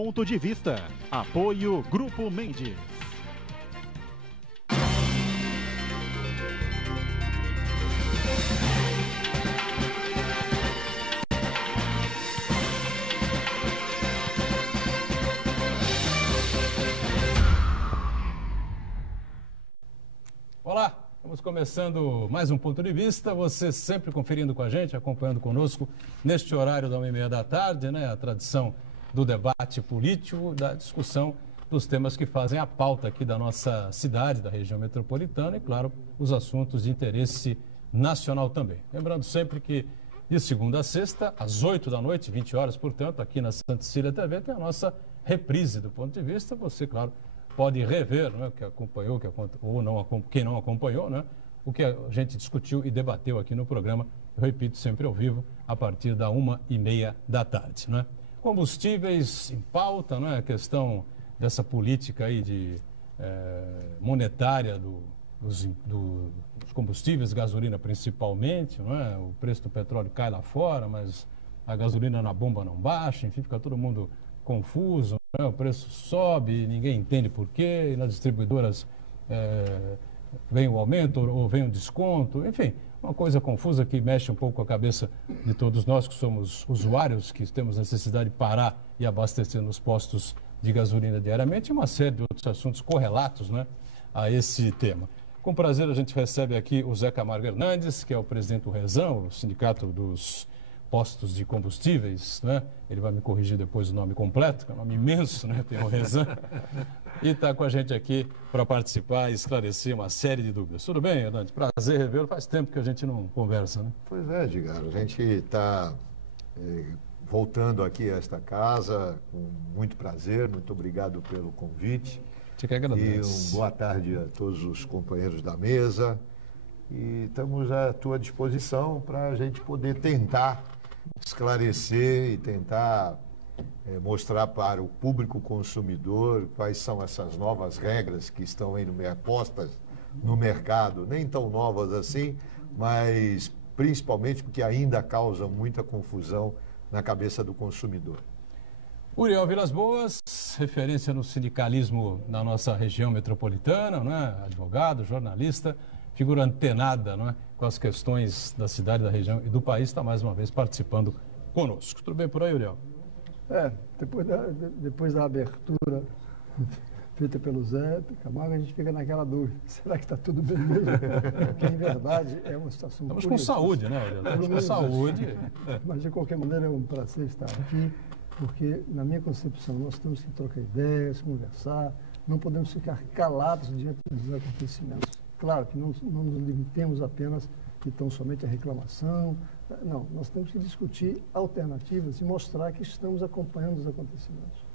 Ponto de Vista. Apoio Grupo Mendes. Olá, estamos começando mais um Ponto de Vista, você sempre conferindo com a gente, acompanhando conosco neste horário da 1h30 da tarde, né? A tradição do debate político, da discussão dos temas que fazem a pauta aqui da nossa cidade, da região metropolitana e, claro, os assuntos de interesse nacional também. Lembrando sempre que de segunda a sexta, às 8 da noite, 20 horas, portanto, aqui na Santa Cecília TV, tem a nossa reprise do Ponto de Vista, você, claro, pode rever, né, o que acompanhou, ou não, quem não acompanhou, né, o que a gente discutiu e debateu aqui no programa, eu repito, sempre ao vivo, a partir da 1h30 da tarde. Né? Combustíveis em pauta, né, a questão dessa política aí monetária dos combustíveis, gasolina principalmente, não é? O preço do petróleo cai lá fora, mas a gasolina na bomba não baixa, enfim, fica todo mundo confuso. O preço sobe, ninguém entende por quê, e nas distribuidoras vem o aumento ou vem o desconto, enfim, uma coisa confusa que mexe um pouco com a cabeça de todos nós que somos usuários, que temos necessidade de parar e abastecer nos postos de gasolina diariamente, e uma série de outros assuntos correlatos, né, a esse tema. Com prazer a gente recebe aqui o Zé Camargo Hernandes, que é o presidente do Rezão, o Sindicato dos Postos de Combustíveis, né? Ele vai me corrigir depois o nome completo, que é um nome imenso, né? Tem o Rezão. E está com a gente aqui para participar e esclarecer uma série de dúvidas. Tudo bem, Hernandes? Prazer revê-lo. Faz tempo que a gente não conversa, né? Pois é, Edgar. A gente está voltando aqui a esta casa com muito prazer. Muito obrigado pelo convite. Te que agradeço. E boa tarde a todos os companheiros da mesa. E estamos à tua disposição para a gente poder tentar esclarecer e tentar mostrar para o público consumidor quais são essas novas regras que estão aí postas no mercado, nem tão novas assim, mas principalmente porque ainda causam muita confusão na cabeça do consumidor. Uriel Vilas Boas, referência no sindicalismo na nossa região metropolitana, né? Advogado, jornalista, figura antenada, não é, com as questões da cidade, da região e do país, está mais uma vez participando conosco. Tudo bem por aí, Uriel? Depois da abertura feita pelo Zé Camargo, a gente fica naquela dúvida. Será que está tudo bem mesmo? Porque, em verdade, é uma situação... Estamos com saúde, né, Uriel? Estamos com saúde. Mas, de qualquer maneira, é um prazer estar aqui, porque, na minha concepção, nós temos que trocar ideias, conversar, não podemos ficar calados diante dos acontecimentos. Claro que não nos limitemos apenas que tão somente a reclamação. Não, nós temos que discutir alternativas e mostrar que estamos acompanhando os acontecimentos.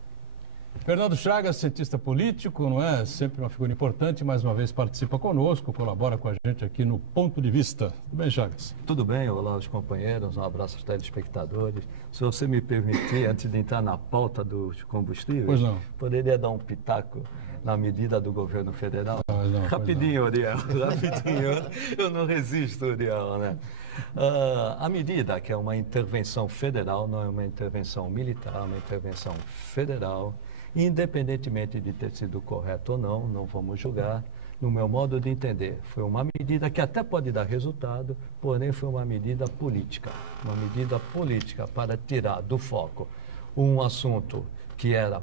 Fernando Chagas, cientista político, não é? Sempre uma figura importante, mais uma vez participa conosco, colabora com a gente aqui no Ponto de Vista. Tudo bem, Chagas? Tudo bem, olá os companheiros, um abraço aos telespectadores. Se você me permitir, antes de entrar na pauta dos combustíveis, pois não, poderia dar um pitaco na medida do governo federal? Não, rapidinho, Uriel, rapidinho. Eu não resisto, Uriel, né? A medida, que é uma intervenção federal, não é uma intervenção militar, é uma intervenção federal, independentemente de ter sido correto ou não, não vamos julgar. No meu modo de entender, foi uma medida que até pode dar resultado, porém foi uma medida política para tirar do foco um assunto que era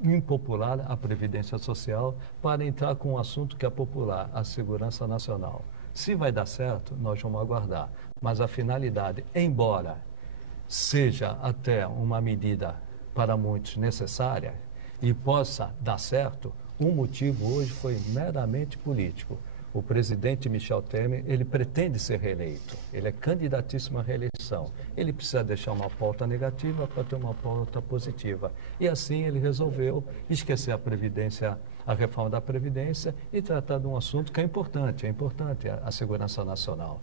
impopular, a Previdência Social, para entrar com um assunto que é popular, a segurança nacional. Se vai dar certo, nós vamos aguardar. Mas a finalidade, embora seja até uma medida para muitos necessária e possa dar certo, o motivo hoje foi meramente político. O presidente Michel Temer, ele pretende ser reeleito, ele é candidatíssimo à reeleição. Ele precisa deixar uma pauta negativa para ter uma pauta positiva. E assim ele resolveu esquecer a Previdência, a reforma da Previdência e tratar de um assunto que é importante a segurança nacional.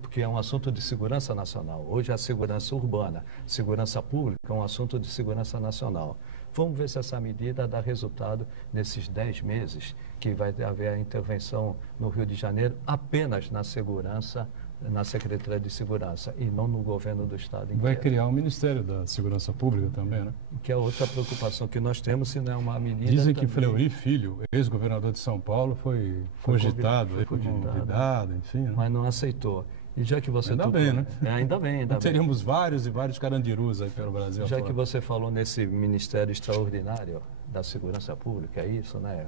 Porque é um assunto de segurança nacional. Hoje a segurança urbana, segurança pública é um assunto de segurança nacional. Vamos ver se essa medida dá resultado nesses 10 meses que vai haver a intervenção no Rio de Janeiro apenas na segurança na Secretaria de Segurança e não no governo do Estado inteiro. Vai criar um Ministério da Segurança Pública também, né? Que é outra preocupação que nós temos, se não é uma medida... Dizem que também... Fleury Filho, ex-governador de São Paulo, foi cogitado, convidado, enfim. Né? Mas não aceitou. E já que você ainda bem, né? Ainda bem, ainda bem. Teríamos vários e vários carandirus aí pelo Brasil. Já que você falou nesse Ministério Extraordinário da Segurança Pública, é isso, né?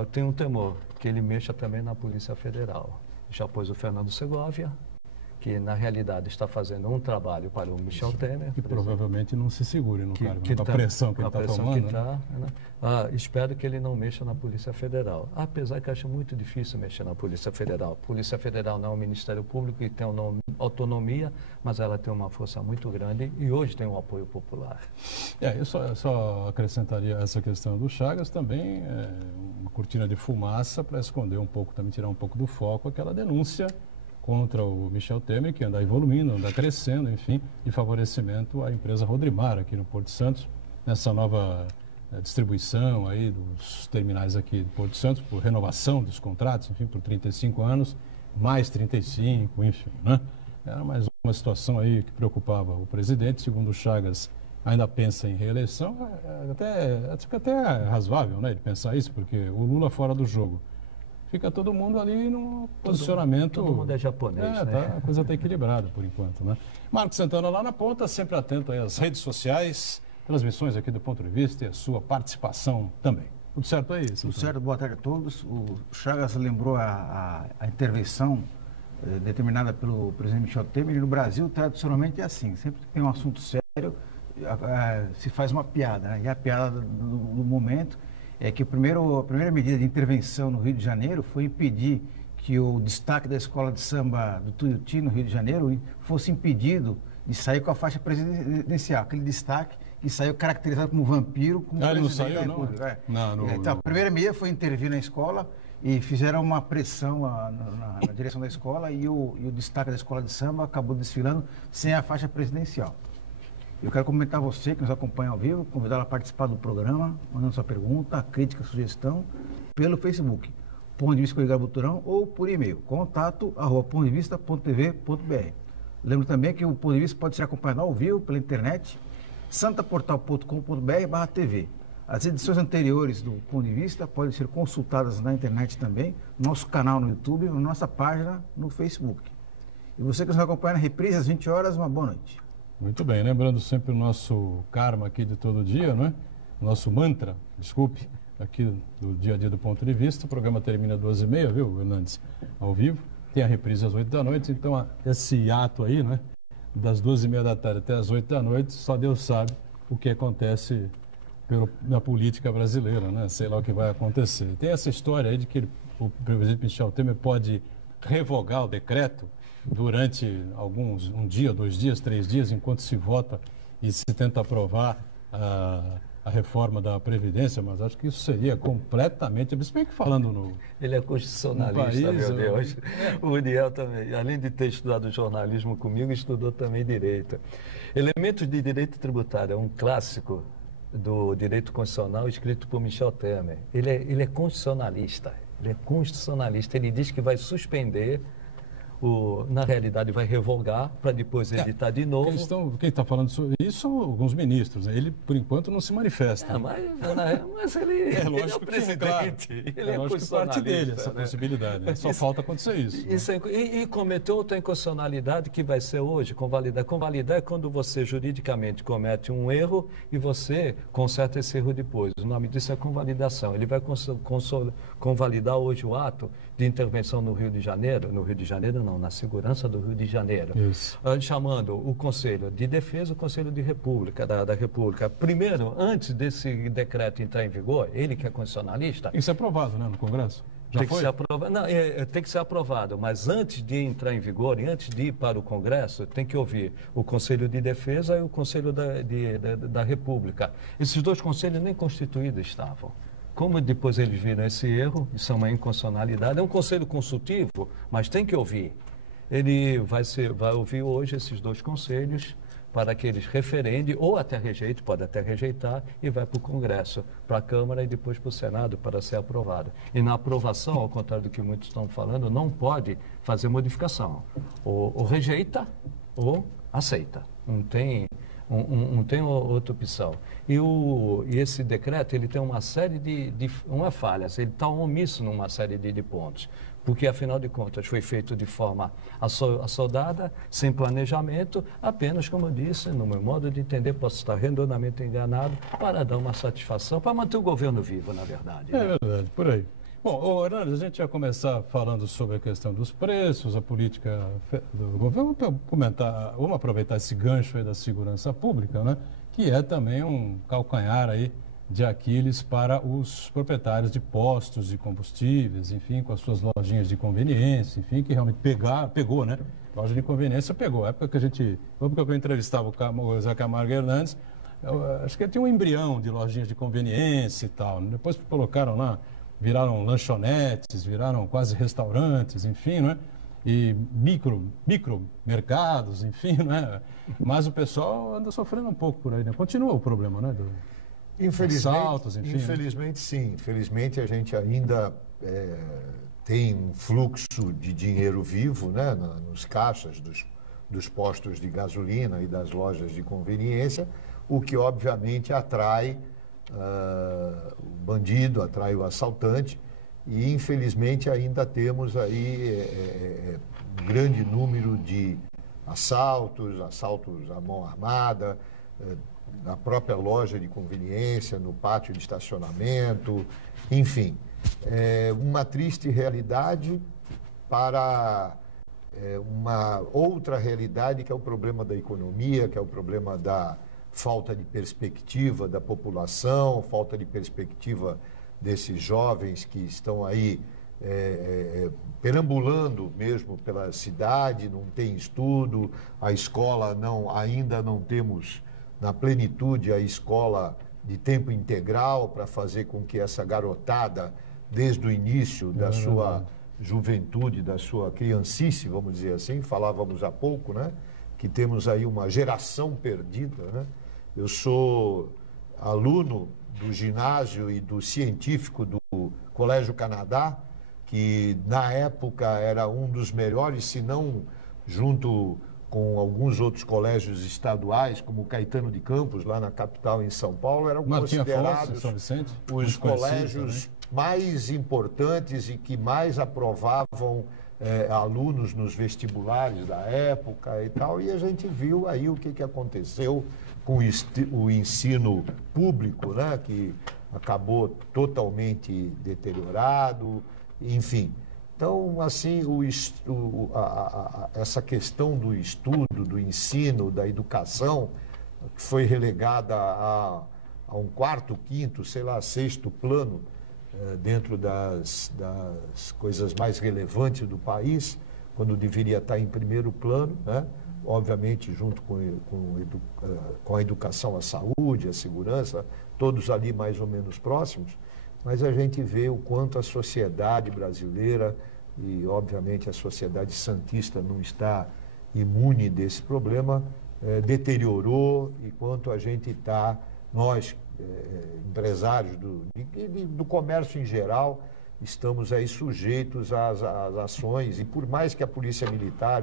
Eu tenho um temor que ele mexa também na Polícia Federal. Já pôs o Fernando Segovia, que na realidade está fazendo um trabalho para o Michel Temer. Que provavelmente não se segure no cargo, com a tá, pressão que ele está tomando. Espero que ele não mexa na Polícia Federal. Apesar que eu acho muito difícil mexer na Polícia Federal. Polícia Federal não é um Ministério Público que tem uma autonomia, mas ela tem uma força muito grande e hoje tem um apoio popular. Eu só acrescentaria essa questão do Chagas também, uma cortina de fumaça para esconder um pouco, também tirar um pouco do foco aquela denúncia contra o Michel Temer, que anda evoluindo, anda crescendo, enfim, de favorecimento à empresa Rodrimar aqui no Porto Santos, nessa nova distribuição aí dos terminais aqui do Porto Santos, por renovação dos contratos, enfim, por 35 anos, mais 35, enfim, né? Era mais uma situação aí que preocupava o presidente, segundo o Chagas, ainda pensa em reeleição, até razoável, né, ele pensar isso, porque o Lula fora do jogo. Fica todo mundo ali no posicionamento... Todo mundo é japonês, né? A coisa está equilibrada por enquanto, né? Marcos Santana lá na ponta, sempre atento aí às redes sociais, transmissões aqui do Ponto de Vista e a sua participação também. Tudo certo aí? Tudo certo, boa tarde a todos. O Chagas lembrou a intervenção determinada pelo presidente Michel Temer, e no Brasil tradicionalmente é assim, sempre que tem um assunto sério, se faz uma piada, né? E a piada do momento é que a primeira medida de intervenção no Rio de Janeiro foi impedir que o destaque da escola de samba do Tuiuti, no Rio de Janeiro, fosse impedido de sair com a faixa presidencial, aquele destaque que saiu caracterizado como vampiro, como ele não presidente saiu, da República. Não, a primeira medida foi intervir na escola e fizeram uma pressão na direção da escola e o destaque da escola de samba acabou desfilando sem a faixa presidencial. Eu quero comentar você que nos acompanha ao vivo, convidá-lo a participar do programa, mandando sua pergunta, crítica, sugestão, pelo Facebook, Ponto de Vista com Edgar Buturão, ou por e-mail, contato@pontodevista.tv.br. Lembro também que o Ponto de Vista pode ser acompanhado ao vivo pela internet, santaportal.com.br/tv. As edições anteriores do Ponto de Vista podem ser consultadas na internet também, no nosso canal no YouTube, na nossa página no Facebook. E você que nos acompanha na reprise às 20 horas, uma boa noite. Muito bem, lembrando sempre o nosso karma aqui de todo dia, né? Nosso mantra, desculpe, aqui do dia a dia do Ponto de Vista. O programa termina às 12h30, viu, Hernandes? Ao vivo. Tem a reprise às 8 da noite, então esse ato aí, né? Das 12h30 da tarde até às 8 da noite, só Deus sabe o que acontece na política brasileira, né? Sei lá o que vai acontecer. Tem essa história aí de que o presidente Michel Temer pode revogar o decreto durante um dia, 2 dias, 3 dias, enquanto se vota e se tenta aprovar a reforma da Previdência, mas acho que isso seria completamente... Se bem que falando no... Ele é constitucionalista, país, meu Deus. O Uriel também, além de ter estudado jornalismo comigo, estudou também direito. Elementos de direito tributário é um clássico do direito constitucional escrito por Michel Temer. Ele é constitucionalista. Ele diz que vai suspender... na realidade vai revogar para depois editar de novo. Quem está falando sobre isso são alguns ministros, né? Ele, por enquanto, não se manifesta. Mas ele é o presidente. Ele é lógico que parte dele, essa possibilidade. Né? Só falta acontecer isso. E cometeu outra inconstitucionalidade que vai ser hoje convalidar. Convalidar é quando você juridicamente comete um erro e você conserta esse erro depois. O nome disso é convalidação. Ele vai convalidar hoje o ato de intervenção no Rio de Janeiro, na segurança do Rio de Janeiro, chamando o Conselho de Defesa, o Conselho de República, da República. Primeiro, antes desse decreto entrar em vigor, ele que é constitucionalista... Tem que ser aprovado, né, no Congresso? Tem que ser aprovado. Não, tem que ser aprovado, mas antes de entrar em vigor e antes de ir para o Congresso, tem que ouvir o Conselho de Defesa e o Conselho da República. Esses dois conselhos nem constituídos estavam. Como depois eles viram esse erro, isso é uma inconstitucionalidade, é um conselho consultivo, mas tem que ouvir. Ele vai ouvir hoje esses dois conselhos para que eles referendem ou até rejeitem, pode até rejeitar, e vai para o Congresso, para a Câmara e depois para o Senado para ser aprovado. E na aprovação, ao contrário do que muitos estão falando, não pode fazer modificação. Ou rejeita ou aceita. Não tem outra opção. E esse decreto ele tem uma série de falhas, ele está omisso numa série de pontos. Porque, afinal de contas, foi feito de forma assodada, sem planejamento, apenas, como eu disse, no meu modo de entender, posso estar redondamente enganado, para dar uma satisfação, para manter o governo vivo, na verdade. É verdade, por aí. Bom, Hernandes, a gente ia começar falando sobre a questão dos preços, a política do governo. Vamos aproveitar esse gancho aí da segurança pública, né? Que é também um calcanhar aí de Aquiles para os proprietários de postos de combustíveis, enfim, com as suas lojinhas de conveniência, enfim, que realmente pegou, né? Loja de conveniência pegou. A época que eu entrevistava o Zé Camargo Hernandes, acho que tinha um embrião de lojinhas de conveniência e tal. Depois colocaram lá, viraram lanchonetes, viraram quase restaurantes, enfim, né? E micro mercados, enfim, né? Mas o pessoal anda sofrendo um pouco por aí, né? Continua o problema, né? Assaltos, enfim. Infelizmente, sim. Infelizmente, a gente ainda tem um fluxo de dinheiro vivo, né, nos caixas dos postos de gasolina e das lojas de conveniência, o que, obviamente, atrai o bandido, atrai o assaltante. E, infelizmente, ainda temos aí um grande número de assaltos à mão armada, na própria loja de conveniência, no pátio de estacionamento, enfim. Uma triste realidade para uma outra realidade, que é o problema da economia, que é o problema da falta de perspectiva da população, falta de perspectiva desses jovens que estão aí perambulando mesmo pela cidade, não tem estudo, a escola ainda não temos na plenitude a escola de tempo integral para fazer com que essa garotada, desde o início da sua juventude, da sua criancice, vamos dizer assim, falávamos há pouco, né? Que temos aí uma geração perdida, né? Eu sou aluno do ginásio e do científico do Colégio Canadá, que na época era um dos melhores, se não junto com alguns outros colégios estaduais, como Caetano de Campos, lá na capital, em São Paulo, eram considerados São Vicente, os colégios mais importantes e que mais aprovavam alunos nos vestibulares da época e tal. E a gente viu aí o que aconteceu com o ensino público, né, que acabou totalmente deteriorado, enfim. Então, assim, essa questão do estudo, do ensino, da educação, que foi relegada a um quarto, quinto, sei lá, sexto plano, dentro das coisas mais relevantes do país, quando deveria estar em primeiro plano, né? Obviamente junto com a educação, a saúde, a segurança, todos ali mais ou menos próximos, mas a gente vê o quanto a sociedade brasileira e, obviamente, a sociedade santista não está imune desse problema, deteriorou, e quanto a gente está, nós, empresários do comércio em geral, estamos aí sujeitos às ações, e por mais que a Polícia Militar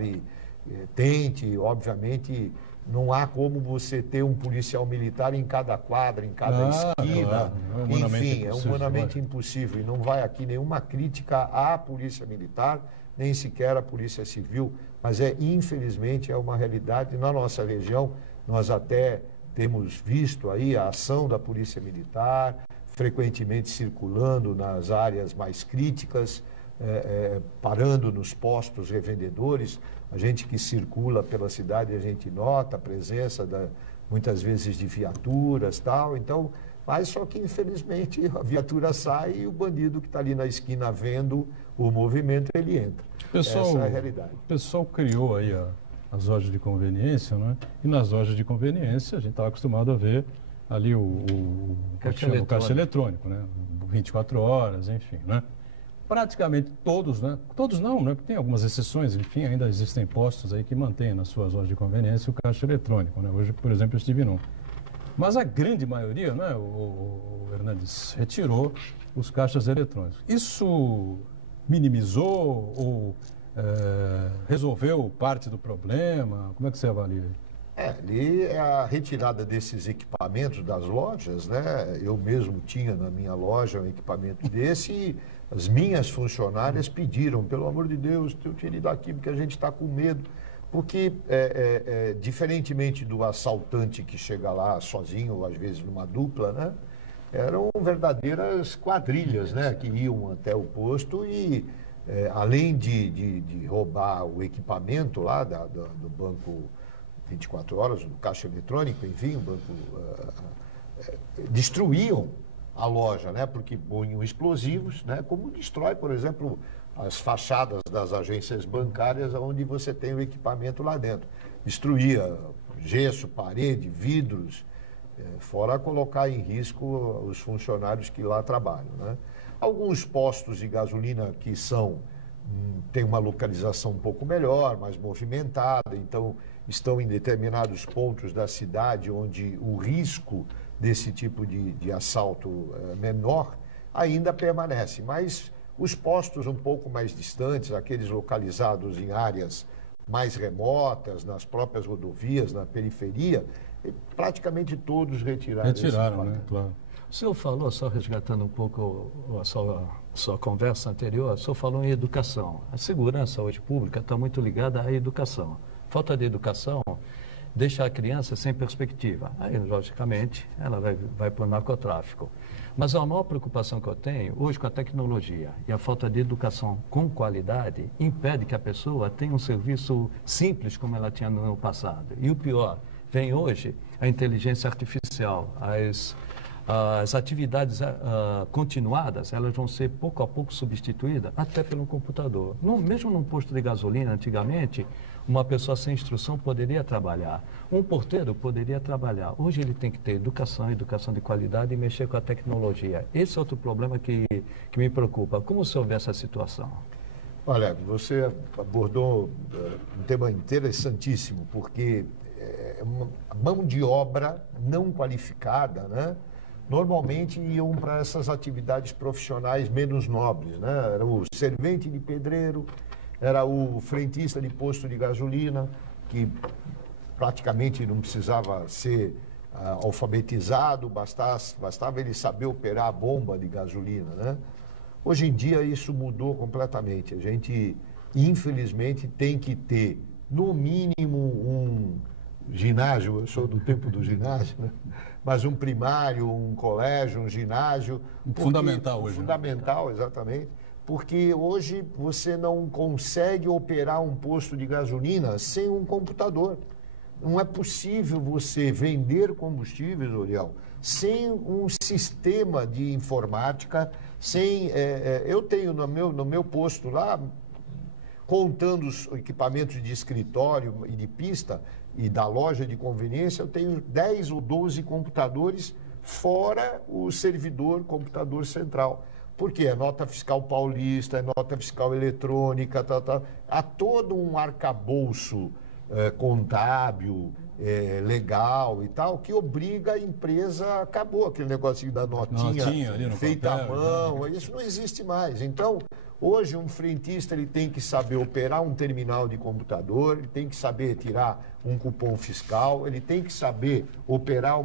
tente, obviamente, não há como você ter um policial militar em cada quadra, em cada esquina, enfim, é humanamente impossível. E não vai aqui nenhuma crítica à Polícia Militar, nem sequer à Polícia Civil, mas infelizmente é uma realidade. Na nossa região, nós até temos visto aí a ação da Polícia Militar, frequentemente circulando nas áreas mais críticas, parando nos postos revendedores. A gente que circula pela cidade, a gente nota a presença, muitas vezes, de viaturas, tal. Então, mas só que, infelizmente, a viatura sai e o bandido que está ali na esquina vendo o movimento, ele entra. Essa é a realidade. O pessoal criou aí as lojas de conveniência, né? E nas lojas de conveniência a gente estava acostumado a ver ali o caixa eletrônico, né? 24 horas, enfim, né? praticamente todos, né? Todos não, né? Porque tem algumas exceções, enfim, ainda existem postos aí que mantêm nas suas lojas de conveniência o caixa eletrônico, né? Hoje, por exemplo, eu estive num. Mas a grande maioria, né, o Hernandes, retirou os caixas eletrônicos. Isso minimizou ou resolveu parte do problema? Como é que você avalia? Ali é a retirada desses equipamentos das lojas, né? Eu mesmo tinha na minha loja um equipamento desse e as minhas funcionárias pediram, pelo amor de Deus, eu tire daqui porque a gente está com medo. Porque, diferentemente do assaltante que chega lá sozinho, ou às vezes numa dupla, né? Eram verdadeiras quadrilhas, né? Que iam até o posto e, além de roubar o equipamento lá do banco 24 horas, do caixa eletrônico, enfim, o banco, destruíam a loja, né? Porque punham explosivos, né? Como destrói, por exemplo, as fachadas das agências bancárias onde você tem o equipamento lá dentro. Destruía gesso, parede, vidros, fora colocar em risco os funcionários que lá trabalham, né? Alguns postos de gasolina que têm uma localização um pouco melhor, mais movimentada, então estão em determinados pontos da cidade onde o risco desse tipo de assalto menor ainda permanece, mas os postos um pouco mais distantes, aqueles localizados em áreas mais remotas, nas próprias rodovias, na periferia, praticamente todos retiraram. Retiraram, né? Claro. O senhor falou, só resgatando um pouco a sua conversa anterior, o senhor falou em educação. A segurança, a saúde pública está muito ligada à educação. Falta de educação deixa a criança sem perspectiva. Aí, logicamente, ela vai para o narcotráfico. Mas a maior preocupação que eu tenho, hoje com a tecnologia e a falta de educação com qualidade, impede que a pessoa tenha um serviço simples como ela tinha no passado. E o pior, vem hoje a inteligência artificial, as atividades continuadas, elas vão ser pouco a pouco substituídas até pelo computador. Mesmo num posto de gasolina, antigamente, uma pessoa sem instrução poderia trabalhar. Um porteiro poderia trabalhar. Hoje ele tem que ter educação de qualidade e mexer com a tecnologia. Esse é outro problema que me preocupa. Como o senhor vê essa situação? Olha, você abordou um tema interessantíssimo, porque a mão de obra não qualificada, né? Normalmente iam para essas atividades profissionais menos nobres, né? Era o servente de pedreiro, era o frentista de posto de gasolina, que praticamente não precisava ser alfabetizado, bastava ele saber operar a bomba de gasolina, né? Hoje em dia isso mudou completamente. A gente, infelizmente, tem que ter, no mínimo, um ginásio, eu sou do tempo do ginásio, né? Mas um primário, um colégio, um ginásio. Fundamental hoje. Fundamental, exatamente. Porque hoje você não consegue operar um posto de gasolina sem um computador. Não é possível você vender combustíveis, Oriel, sem um sistema de informática, sem... eu tenho no meu posto lá, contando os equipamentos de escritório e de pista e da loja de conveniência, eu tenho 10 ou 12 computadores, fora o servidor computador central. Porque é nota fiscal paulista, é nota fiscal eletrônica, há todo um arcabouço contábil, legal e tal, que obriga a empresa, acabou aquele negocinho da notinha ali no feita papel, à mão, isso não existe mais. Então, hoje um frentista ele tem que saber operar um terminal de computador, ele tem que saber tirar um cupom fiscal, ele tem que saber operar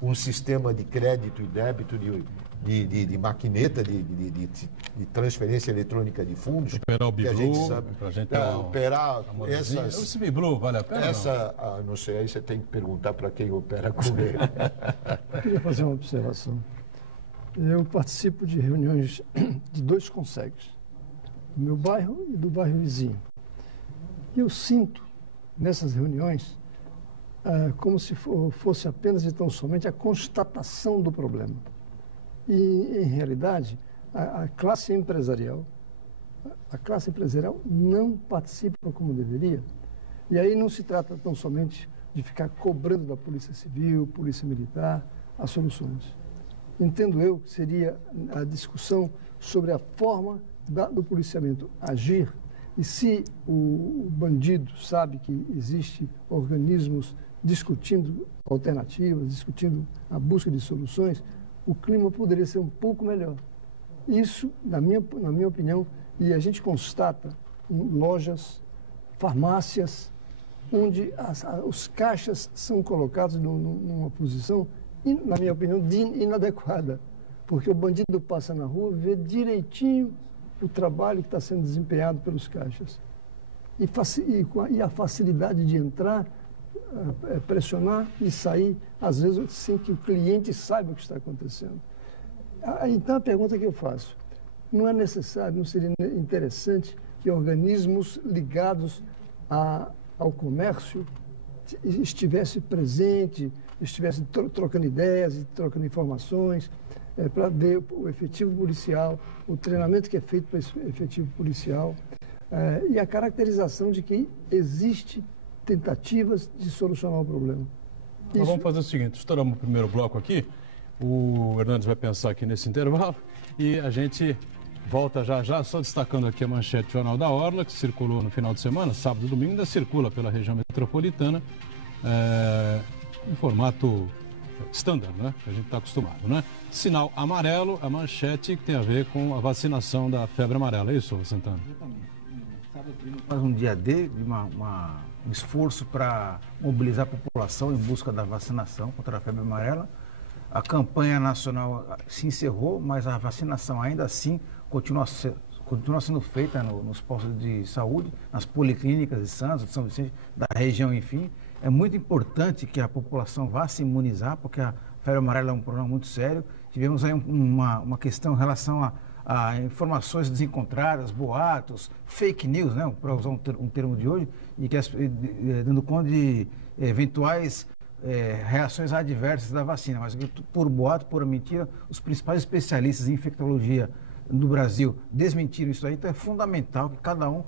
um sistema de crédito e débito de maquineta de transferência eletrônica de fundos. Operar o Biblu, para a gente operar essas... Esse Biblu vale a pena? Não sei, aí você tem que perguntar para quem opera com ele. Eu queria fazer uma observação. Eu participo de reuniões de 2 conséguios, do meu bairro e do bairro vizinho. E eu sinto, nessas reuniões, como se fosse apenas e tão somente a constatação do problema. E, em realidade, a classe empresarial não participa como deveria. E aí não se trata tão somente de ficar cobrando da Polícia Civil, Polícia Militar, as soluções. Entendo eu que seria a discussão sobre a forma do policiamento agir, e se o bandido sabe que existe organismos discutindo alternativas, discutindo a busca de soluções, o clima poderia ser um pouco melhor. Isso, na minha opinião, e a gente constata em lojas, farmácias, onde os caixas são colocados numa posição, na minha opinião, inadequada. Porque o bandido passa na rua, vê direitinho o trabalho que está sendo desempenhado pelos caixas. E a facilidade de entrar, pressionar e sair, às vezes sem que o cliente saiba o que está acontecendo. Então, a pergunta que eu faço, não é necessário, não seria interessante que organismos ligados ao comércio estivesse presente, estivesse trocando ideias, trocando informações, para ver o efetivo policial, o treinamento que é feito para esse efetivo policial, e a caracterização de que existe tentativas de solucionar o problema. Então, vamos fazer o seguinte, estouramos o primeiro bloco aqui, o Hernandes vai pensar aqui nesse intervalo e a gente volta já já, só destacando aqui a manchete do Jornal da Orla, que circulou no final de semana, sábado e domingo, ainda circula pela região metropolitana, em formato standard, né? Que a gente está acostumado, né? Sinal amarelo, a manchete que tem a ver com a vacinação da febre amarela, é isso, Santana? Exatamente. Sábado e domingo faz um dia D, de um esforço para mobilizar a população em busca da vacinação contra a febre amarela. A campanha nacional se encerrou, mas a vacinação ainda assim continua sendo feita nos postos de saúde, nas policlínicas de Santos, de São Vicente, da região, enfim. É muito importante que a população vá se imunizar, porque a febre amarela é um problema muito sério. Tivemos aí uma questão em relação a informações desencontradas, boatos, fake news, né, para usar um termo de hoje, e que dando conta de eventuais reações adversas da vacina. Mas por boato, por mentira, os principais especialistas em infectologia do Brasil desmentiram isso aí. Então é fundamental que cada um,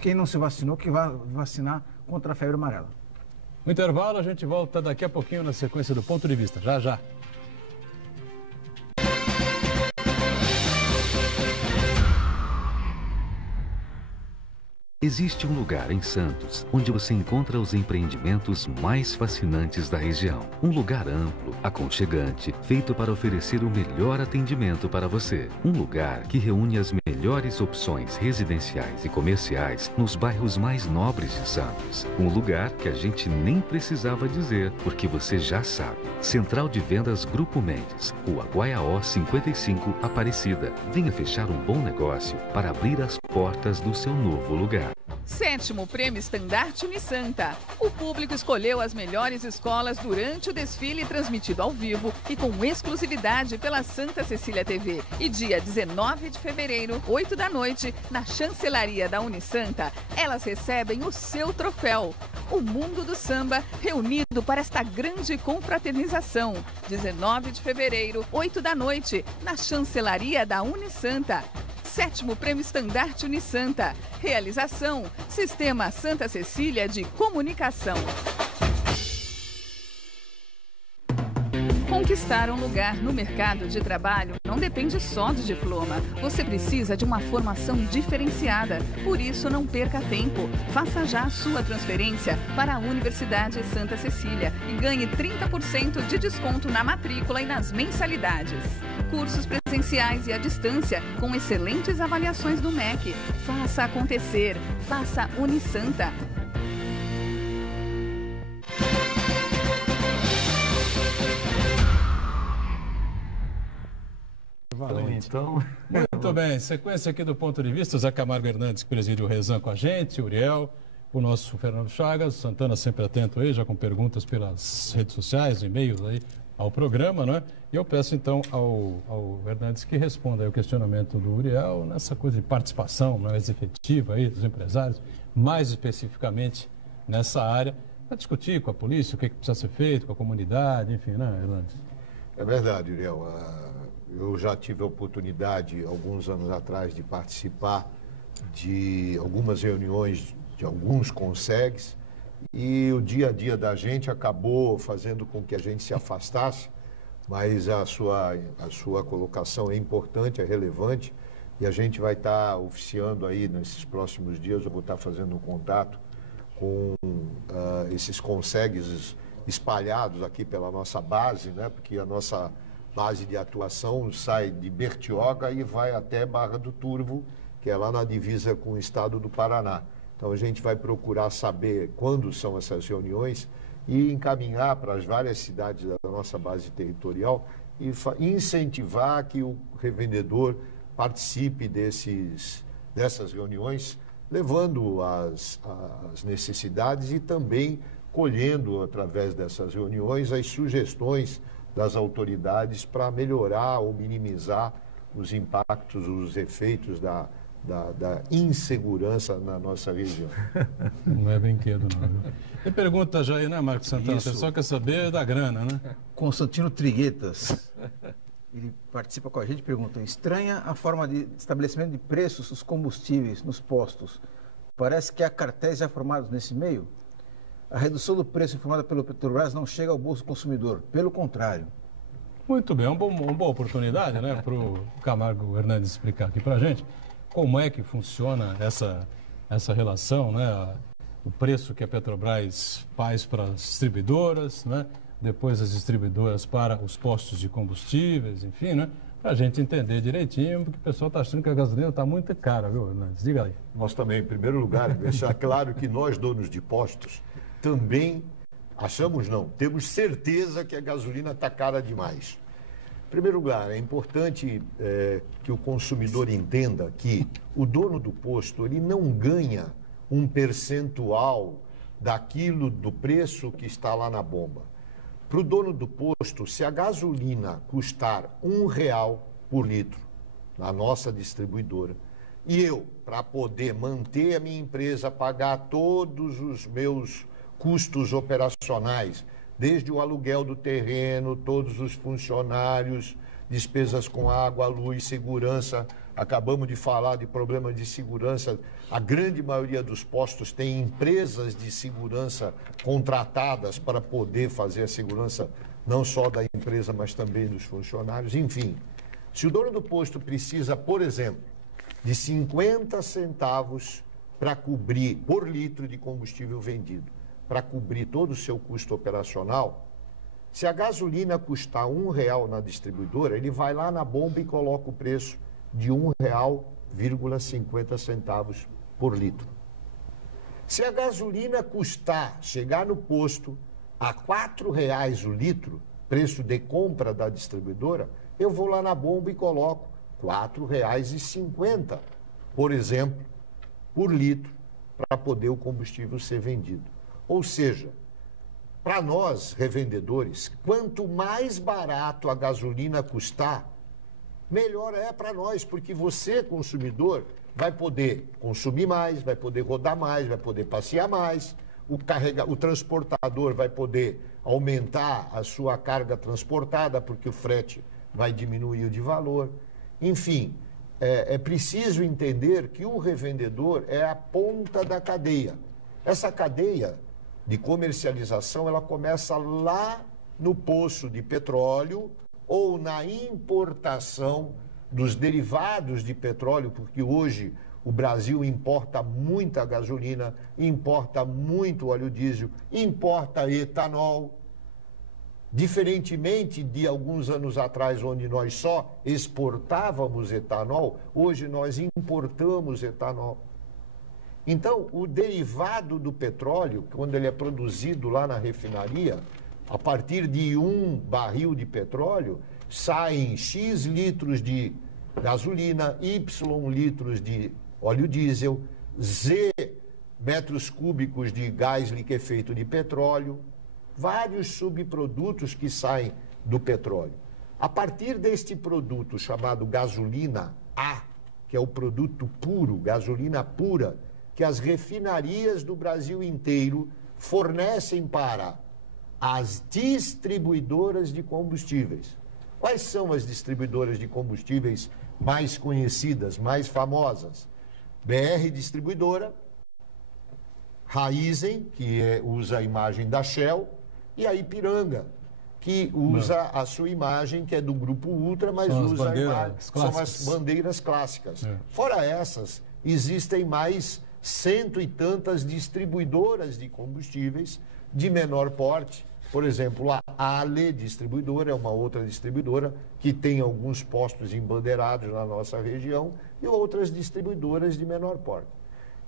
quem não se vacinou, que vá vacinar contra a febre amarela. No intervalo, a gente volta daqui a pouquinho na sequência do Ponto de Vista. Já, já. Existe um lugar em Santos onde você encontra os empreendimentos mais fascinantes da região. Um lugar amplo, aconchegante, feito para oferecer o melhor atendimento para você. Um lugar que reúne as melhores opções residenciais e comerciais nos bairros mais nobres de Santos. Um lugar que a gente nem precisava dizer, porque você já sabe. Central de Vendas Grupo Mendes, Rua Guaiaó 55, Aparecida. Venha fechar um bom negócio para abrir as portas do seu novo lugar. 7º Prêmio Estandarte Unisanta. O público escolheu as melhores escolas durante o desfile transmitido ao vivo e com exclusividade pela Santa Cecília TV. E dia 19 de fevereiro, 8 da noite, na chancelaria da Unisanta, elas recebem o seu troféu. O mundo do samba reunido para esta grande confraternização. 19 de fevereiro, 8 da noite, na chancelaria da Unisanta. 7º Prêmio Estandarte Unisanta. Realização: Sistema Santa Cecília de Comunicação. Conquistar um lugar no mercado de trabalho não depende só do diploma. Você precisa de uma formação diferenciada. Por isso, não perca tempo. Faça já a sua transferência para a Universidade Santa Cecília e ganhe 30% de desconto na matrícula e nas mensalidades. Cursos presenciais e à distância, com excelentes avaliações do MEC. Faça acontecer. Faça Unisanta. Então, Muito bem, sequência aqui do Ponto de Vista, Zé Camargo Hernandes, que preside o Rezan com a gente, Uriel, o nosso Fernando Chagas, Santana sempre atento aí, já com perguntas pelas redes sociais, e-mails aí ao programa, né? E eu peço então ao Hernandes que responda aí o questionamento do Uriel nessa coisa de participação mais efetiva aí dos empresários, mais especificamente nessa área, para discutir com a polícia o que precisa ser feito, com a comunidade, enfim, né, Hernandes? É verdade, Uriel. Eu já tive a oportunidade, alguns anos atrás, de participar de algumas reuniões de alguns consegues e o dia a dia da gente acabou fazendo com que a gente se afastasse, mas a sua colocação é importante, é relevante, E a gente vai estar oficiando aí nesses próximos dias, eu vou estar fazendo um contato com esses consegues espalhados aqui pela nossa base, né? Porque a nossa base de atuação sai de Bertioga e vai até Barra do Turvo, que é lá na divisa com o estado do Paraná. Então a gente vai procurar saber quando são essas reuniões e encaminhar para as várias cidades da nossa base territorial e incentivar que o revendedor participe dessas reuniões, levando as necessidades e também colhendo, através dessas reuniões, as sugestões das autoridades para melhorar ou minimizar os impactos, os efeitos da insegurança na nossa região. Não é brinquedo, não. Viu? Tem pergunta já aí, né, Marcos Santana? Isso. O pessoal quer saber da grana, né? Constantino Triguetas, ele participa com a gente e pergunta: estranha a forma de estabelecimento de preços dos combustíveis nos postos. Parece que há cartéis já formados nesse meio. A redução do preço informada pelo Petrobras não chega ao bolso do consumidor, pelo contrário. Muito bem, uma boa oportunidade, né, para o Camargo Hernandes explicar aqui para a gente como é que funciona essa relação, né, o preço que a Petrobras faz para as distribuidoras, né, depois as distribuidoras para os postos de combustíveis, enfim, né, para a gente entender direitinho, porque o pessoal está achando que a gasolina está muito cara, viu, Hernandes? Diga aí. Nós também, em primeiro lugar, deixar claro que nós, donos de postos, também achamos não, temos certeza que a gasolina está cara demais. Em primeiro lugar, é importante que o consumidor entenda que o dono do posto ele não ganha um percentual daquilo do preço que está lá na bomba. Para o dono do posto, se a gasolina custar R$1 por litro na nossa distribuidora, e eu, para poder manter a minha empresa, pagar todos os meus custos operacionais, desde o aluguel do terreno, todos os funcionários, despesas com água, luz, segurança. Acabamos de falar de problemas de segurança. A grande maioria dos postos tem empresas de segurança contratadas para poder fazer a segurança não só da empresa, mas também dos funcionários. Enfim, se o dono do posto precisa, por exemplo, de 50 centavos para cobrir por litro de combustível vendido, para cobrir todo o seu custo operacional, se a gasolina custar R$1 na distribuidora, ele vai lá na bomba e coloca o preço de R$1,50 por litro. Se a gasolina chegar no posto a R$4 o litro, preço de compra da distribuidora, eu vou lá na bomba e coloco R$4,50, por exemplo, por litro, para poder o combustível ser vendido. Ou seja, para nós, revendedores, quanto mais barato a gasolina custar, melhor é para nós, porque você, consumidor, vai poder consumir mais, vai poder rodar mais, vai poder passear mais, o transportador vai poder aumentar a sua carga transportada, porque o frete vai diminuir de valor. Enfim, é preciso entender que o revendedor é a ponta da cadeia. Essa cadeia de comercialização, ela começa lá no poço de petróleo ou na importação dos derivados de petróleo, porque hoje o Brasil importa muita gasolina, importa muito óleo diesel, importa etanol. Diferentemente de alguns anos atrás, onde nós só exportávamos etanol, hoje nós importamos etanol. Então, o derivado do petróleo, quando ele é produzido lá na refinaria, a partir de um barril de petróleo, saem X litros de gasolina, Y litros de óleo diesel, Z metros cúbicos de gás liquefeito de petróleo, vários subprodutos que saem do petróleo. A partir deste produto chamado gasolina A, que é o produto puro, gasolina pura, que as refinarias do Brasil inteiro fornecem para as distribuidoras de combustíveis. Quais são as distribuidoras de combustíveis mais conhecidas, mais famosas? BR Distribuidora, Raízen, que usa a imagem da Shell, e a Ipiranga, que usa a sua imagem, que é do Grupo Ultra, mas São as usa a imagem, bandeiras são as clássicas. bandeiras clássicas. É. Fora essas, existem mais 100 e tantas distribuidoras de combustíveis de menor porte. Por exemplo, a Ale Distribuidora é uma outra distribuidora que tem alguns postos embandeirados na nossa região e outras distribuidoras de menor porte.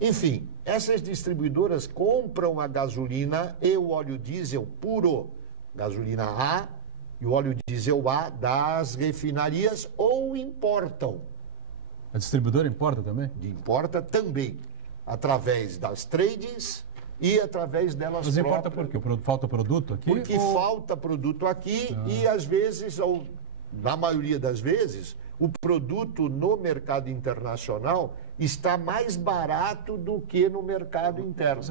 Enfim, essas distribuidoras compram a gasolina e o óleo diesel puro, gasolina A e o óleo diesel A das refinarias ou importam. A distribuidora importa também? Importa também, através das trades e através delas Mas próprias. importa por quê? Falta produto aqui? Porque falta produto aqui e às vezes, ou na maioria das vezes, o produto no mercado internacional está mais barato do que no mercado interno.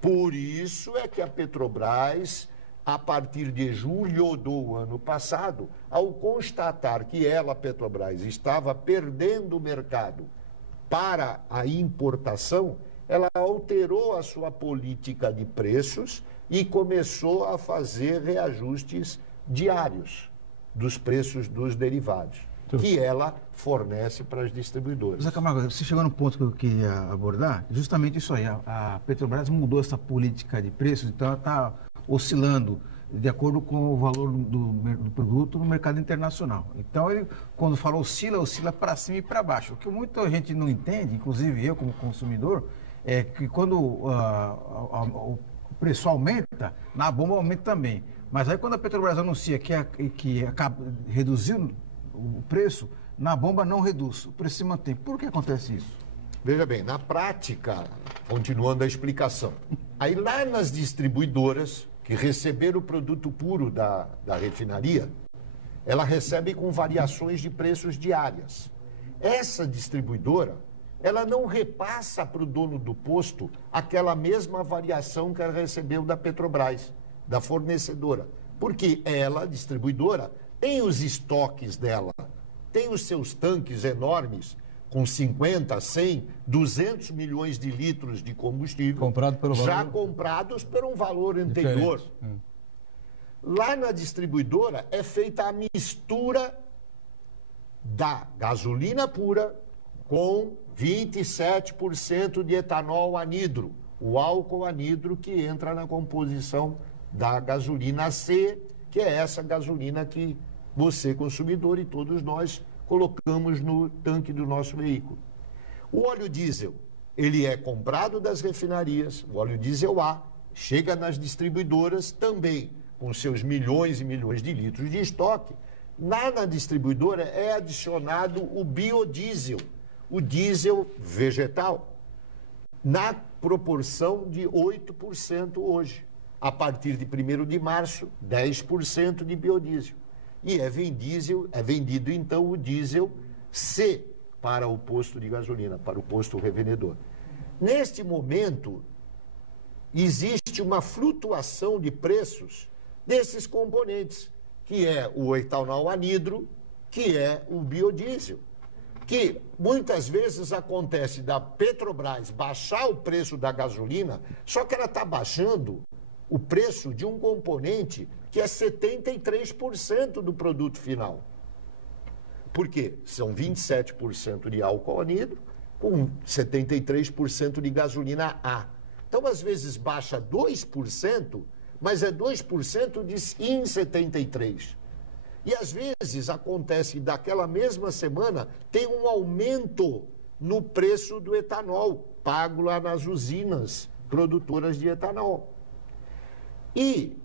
Por isso é que a Petrobras, a partir de julho do ano passado, ao constatar que ela, Petrobras, estava perdendo o mercado para a importação, ela alterou a sua política de preços e começou a fazer reajustes diários dos preços dos derivados, que ela fornece para as distribuidoras. Zé Camargo, você chegou no ponto que eu queria abordar, justamente isso aí. A Petrobras mudou essa política de preços, então ela está oscilando de acordo com o valor do produto no mercado internacional. Então, ele, quando fala oscila para cima e para baixo. O que muita gente não entende, inclusive eu como consumidor, é que quando o preço aumenta, na bomba aumenta também. Mas aí quando a Petrobras anuncia que acaba reduzindo o preço, na bomba não reduz, o preço se mantém. Por que acontece isso? Veja bem, na prática, continuando a explicação, aí lá nas distribuidoras que receberam o produto puro da refinaria, ela recebe com variações de preços diárias. Essa distribuidora, ela não repassa para o dono do posto aquela mesma variação que ela recebeu da Petrobras, da fornecedora. Porque ela, distribuidora, tem os estoques dela, tem os seus tanques enormes, com 50, 100, 200 milhões de litros de combustível, Comprado pelo já valor comprados por um valor anterior. Lá na distribuidora é feita a mistura da gasolina pura com 27% de etanol anidro, o álcool anidro que entra na composição da gasolina C, que é essa gasolina que você, consumidor, e todos nós colocamos no tanque do nosso veículo. O óleo diesel, ele é comprado das refinarias, o óleo diesel A, chega nas distribuidoras também, com seus milhões e milhões de litros de estoque. Na distribuidora é adicionado o biodiesel, o diesel vegetal, na proporção de 8% hoje. A partir de 1º de março, 10% de biodiesel. E é vendido então o diesel C para o posto de gasolina, para o posto revendedor. Neste momento, existe uma flutuação de preços desses componentes, que é o etanol anidro, que é o biodiesel, que muitas vezes acontece da Petrobras baixar o preço da gasolina, só que ela está baixando o preço de um componente que é 73% do produto final. Por quê? São 27% de álcool anidro com 73% de gasolina A. Então, às vezes, baixa 2%, mas é 2% em 73%. E, às vezes, acontece daquela mesma semana, tem um aumento no preço do etanol, pago lá nas usinas produtoras de etanol. E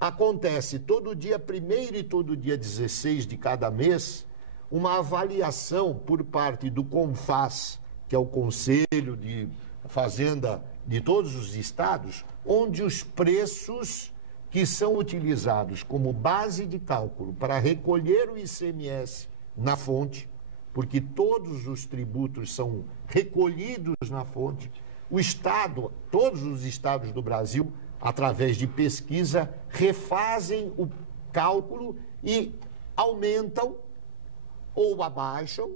acontece todo dia 1º e todo dia 16 de cada mês uma avaliação por parte do CONFAZ, que é o Conselho de Fazenda de todos os estados, onde os preços que são utilizados como base de cálculo para recolher o ICMS na fonte, porque todos os tributos são recolhidos na fonte, o Estado, todos os estados do Brasil, através de pesquisa, refazem o cálculo e aumentam ou abaixam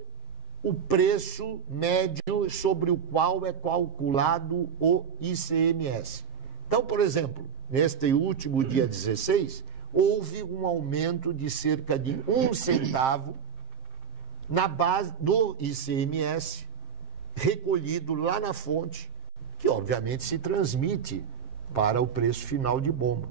o preço médio sobre o qual é calculado o ICMS. Então, por exemplo, neste último dia 16, houve um aumento de cerca de 1 centavo na base do ICMS, recolhido lá na fonte, que obviamente se transmite para o preço final de bomba.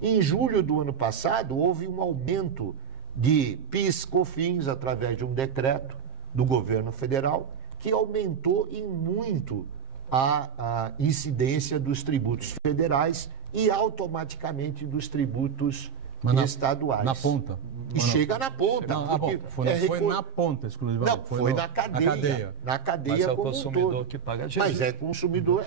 Em julho do ano passado, houve um aumento de PIS/COFINS através de um decreto do governo federal, que aumentou em muito a incidência dos tributos federais e automaticamente dos tributos estaduais. Na ponta. E chega na ponta. Foi na ponta, exclusivamente. Não, foi na cadeia. Na cadeia. Mas é o como consumidor um todo. que paga. Mas é o consumidor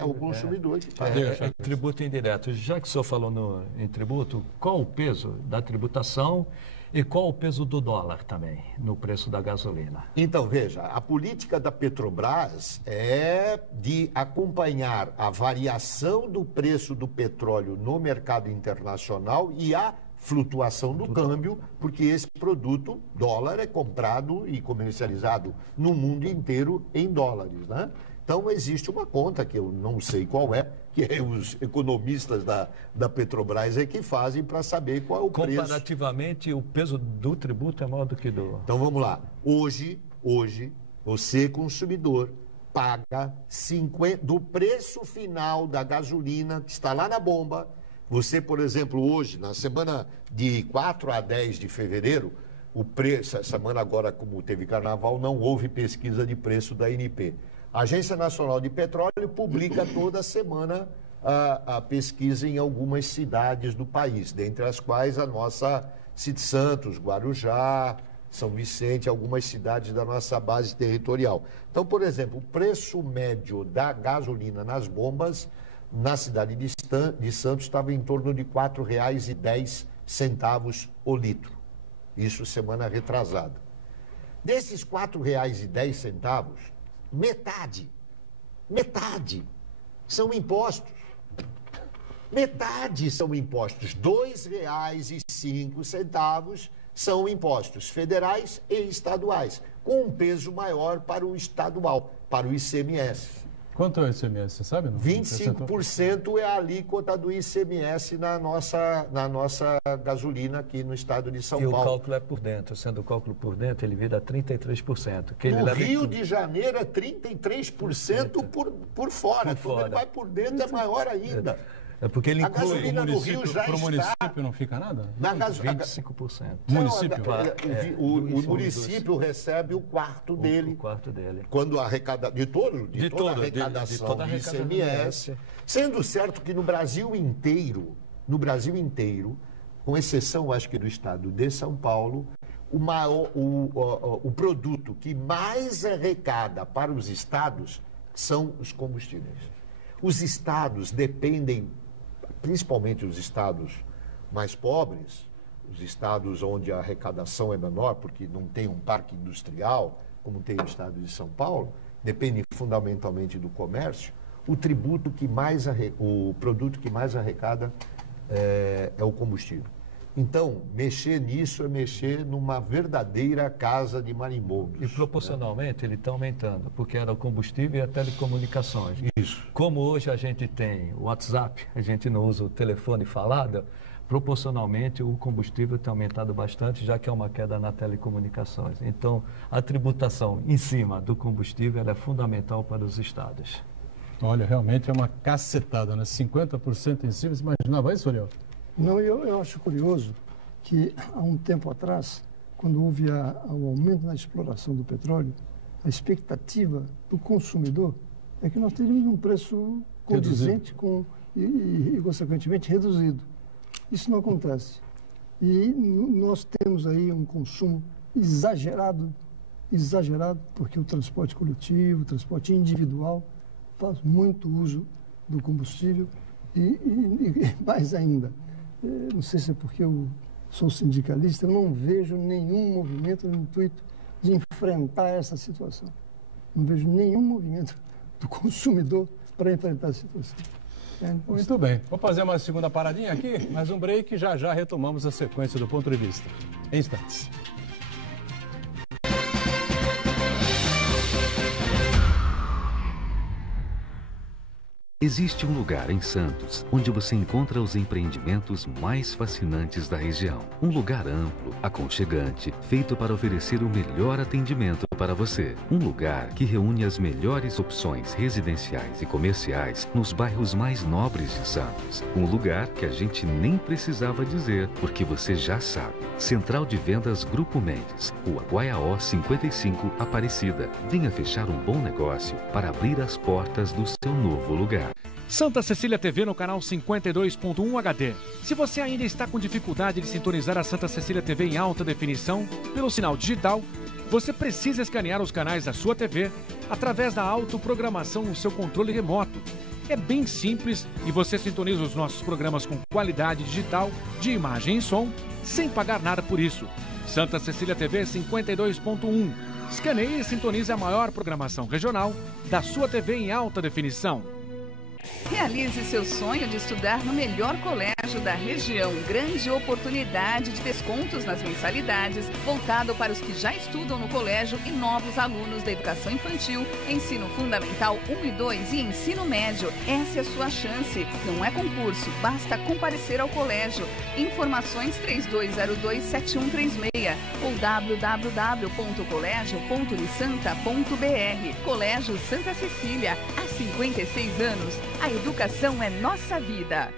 que paga. É tributo indireto. Já que o senhor falou em tributo, qual o peso da tributação e qual o peso do dólar também no preço da gasolina? Então, veja, a política da Petrobras é de acompanhar a variação do preço do petróleo no mercado internacional e a flutuação do câmbio, porque esse produto, dólar, é comprado e comercializado no mundo inteiro em dólares, né? Então, existe uma conta que eu não sei qual é, que é os economistas da Petrobras é que fazem para saber qual é o preço. Comparativamente, o peso do tributo é maior do que do... Então, vamos lá. Hoje, você, consumidor, paga 50% do preço final da gasolina que está lá na bomba. Você, por exemplo, hoje, na semana de 4 a 10 de fevereiro, o preço, essa semana agora, como teve carnaval, não houve pesquisa de preço da ANP. A Agência Nacional de Petróleo publica toda semana a pesquisa em algumas cidades do país, dentre as quais a nossa Cid Santos, Guarujá, São Vicente, algumas cidades da nossa base territorial. Então, por exemplo, o preço médio da gasolina nas bombas na cidade de Santos estava em torno de R$ 4,10 o litro. Isso semana retrasada. Desses R$ 4,10, metade são impostos. Metade são impostos. R$ 2,05 são impostos federais e estaduais, com um peso maior para o estadual, para o ICMS. Quanto é o ICMS, você sabe? Não? 25% é a alíquota do ICMS na nossa gasolina aqui no estado de São Paulo. E o cálculo é por dentro. Sendo o cálculo por dentro, ele vira 33%. Que no Rio de Janeiro é 33% por fora. Quando ele vai por dentro é maior ainda. É porque ele inclui. A gasolina no Rio já para o município não fica nada? Na 25%. Município? O município recebe o quarto dele. O quarto dele. Quando arrecada de toda a arrecadação do ICMS. Sendo certo que no Brasil inteiro, com exceção, acho que do estado de São Paulo, o produto que mais arrecada para os estados são os combustíveis. Os estados dependem, principalmente os estados mais pobres, os estados onde a arrecadação é menor, porque não tem um parque industrial, como tem o estado de São Paulo, depende fundamentalmente do comércio. O produto que mais arrecada é o combustível. Então, mexer nisso é mexer numa verdadeira casa de marimbondos. E proporcionalmente ele está aumentando, porque era o combustível e a telecomunicações. Isso. Como hoje a gente tem o WhatsApp, a gente não usa o telefone falado, proporcionalmente o combustível tem aumentado bastante, já que é uma queda na telecomunicações. Então, a tributação em cima do combustível ela é fundamental para os estados. Olha, realmente é uma cacetada, né? 50% em cima, você imaginava isso, Ariel? Não, eu acho curioso que há um tempo atrás, quando houve o aumento na exploração do petróleo, a expectativa do consumidor é que nós teríamos um preço condizente e, consequentemente, reduzido. Isso não acontece. E nós temos aí um consumo exagerado, porque o transporte coletivo, o transporte individual faz muito uso do combustível e mais ainda. Não sei se é porque eu sou sindicalista, eu não vejo nenhum movimento no intuito de enfrentar essa situação. Não vejo nenhum movimento do consumidor para enfrentar a situação. Muito bem. Vou fazer uma segunda paradinha aqui, mais um break e já retomamos a sequência do Ponto de Vista. Em instantes. Existe um lugar em Santos onde você encontra os empreendimentos mais fascinantes da região. Um lugar amplo, aconchegante, feito para oferecer o melhor atendimento para você. Um lugar que reúne as melhores opções residenciais e comerciais nos bairros mais nobres de Santos. Um lugar que a gente nem precisava dizer, porque você já sabe. Central de Vendas Grupo Mendes, Rua Guaiaó 55, Aparecida. Venha fechar um bom negócio para abrir as portas do seu novo lugar. Santa Cecília TV no canal 52.1 HD. Se você ainda está com dificuldade de sintonizar a Santa Cecília TV em alta definição pelo sinal digital, você precisa escanear os canais da sua TV através da autoprogramação no seu controle remoto. É bem simples e você sintoniza os nossos programas com qualidade digital de imagem e som sem pagar nada por isso. Santa Cecília TV 52.1. Escaneie e sintonize a maior programação regional da sua TV em alta definição. Realize seu sonho de estudar no melhor colégio da região. Grande oportunidade de descontos nas mensalidades, voltado para os que já estudam no colégio e novos alunos da educação infantil, ensino fundamental 1 e 2 e ensino médio. Essa é a sua chance. Não é concurso, basta comparecer ao colégio. Informações 3202-7136 ou www.colégio.unisanta.br. Colégio Santa Cecília, há 56 anos. A educação é nossa vida.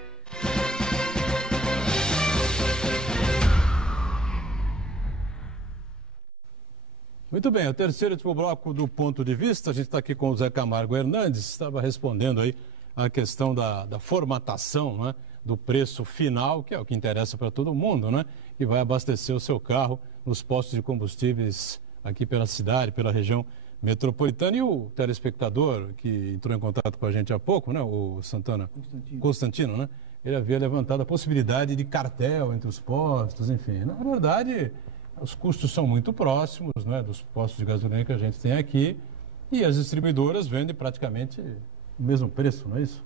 Muito bem, o terceiro e último bloco do Ponto de Vista, a gente está aqui com o Zé Camargo Hernandes, estava respondendo aí a questão da formatação, né, do preço final, que é o que interessa para todo mundo, né, que vai abastecer o seu carro nos postos de combustíveis aqui pela cidade, pela região metropolitana. E o telespectador que entrou em contato com a gente há pouco, né, o Constantino, né, ele havia levantado a possibilidade de cartel entre os postos, enfim. Na verdade, os custos são muito próximos, né, dos postos de gasolina que a gente tem aqui, e as distribuidoras vendem praticamente o mesmo preço, não é isso?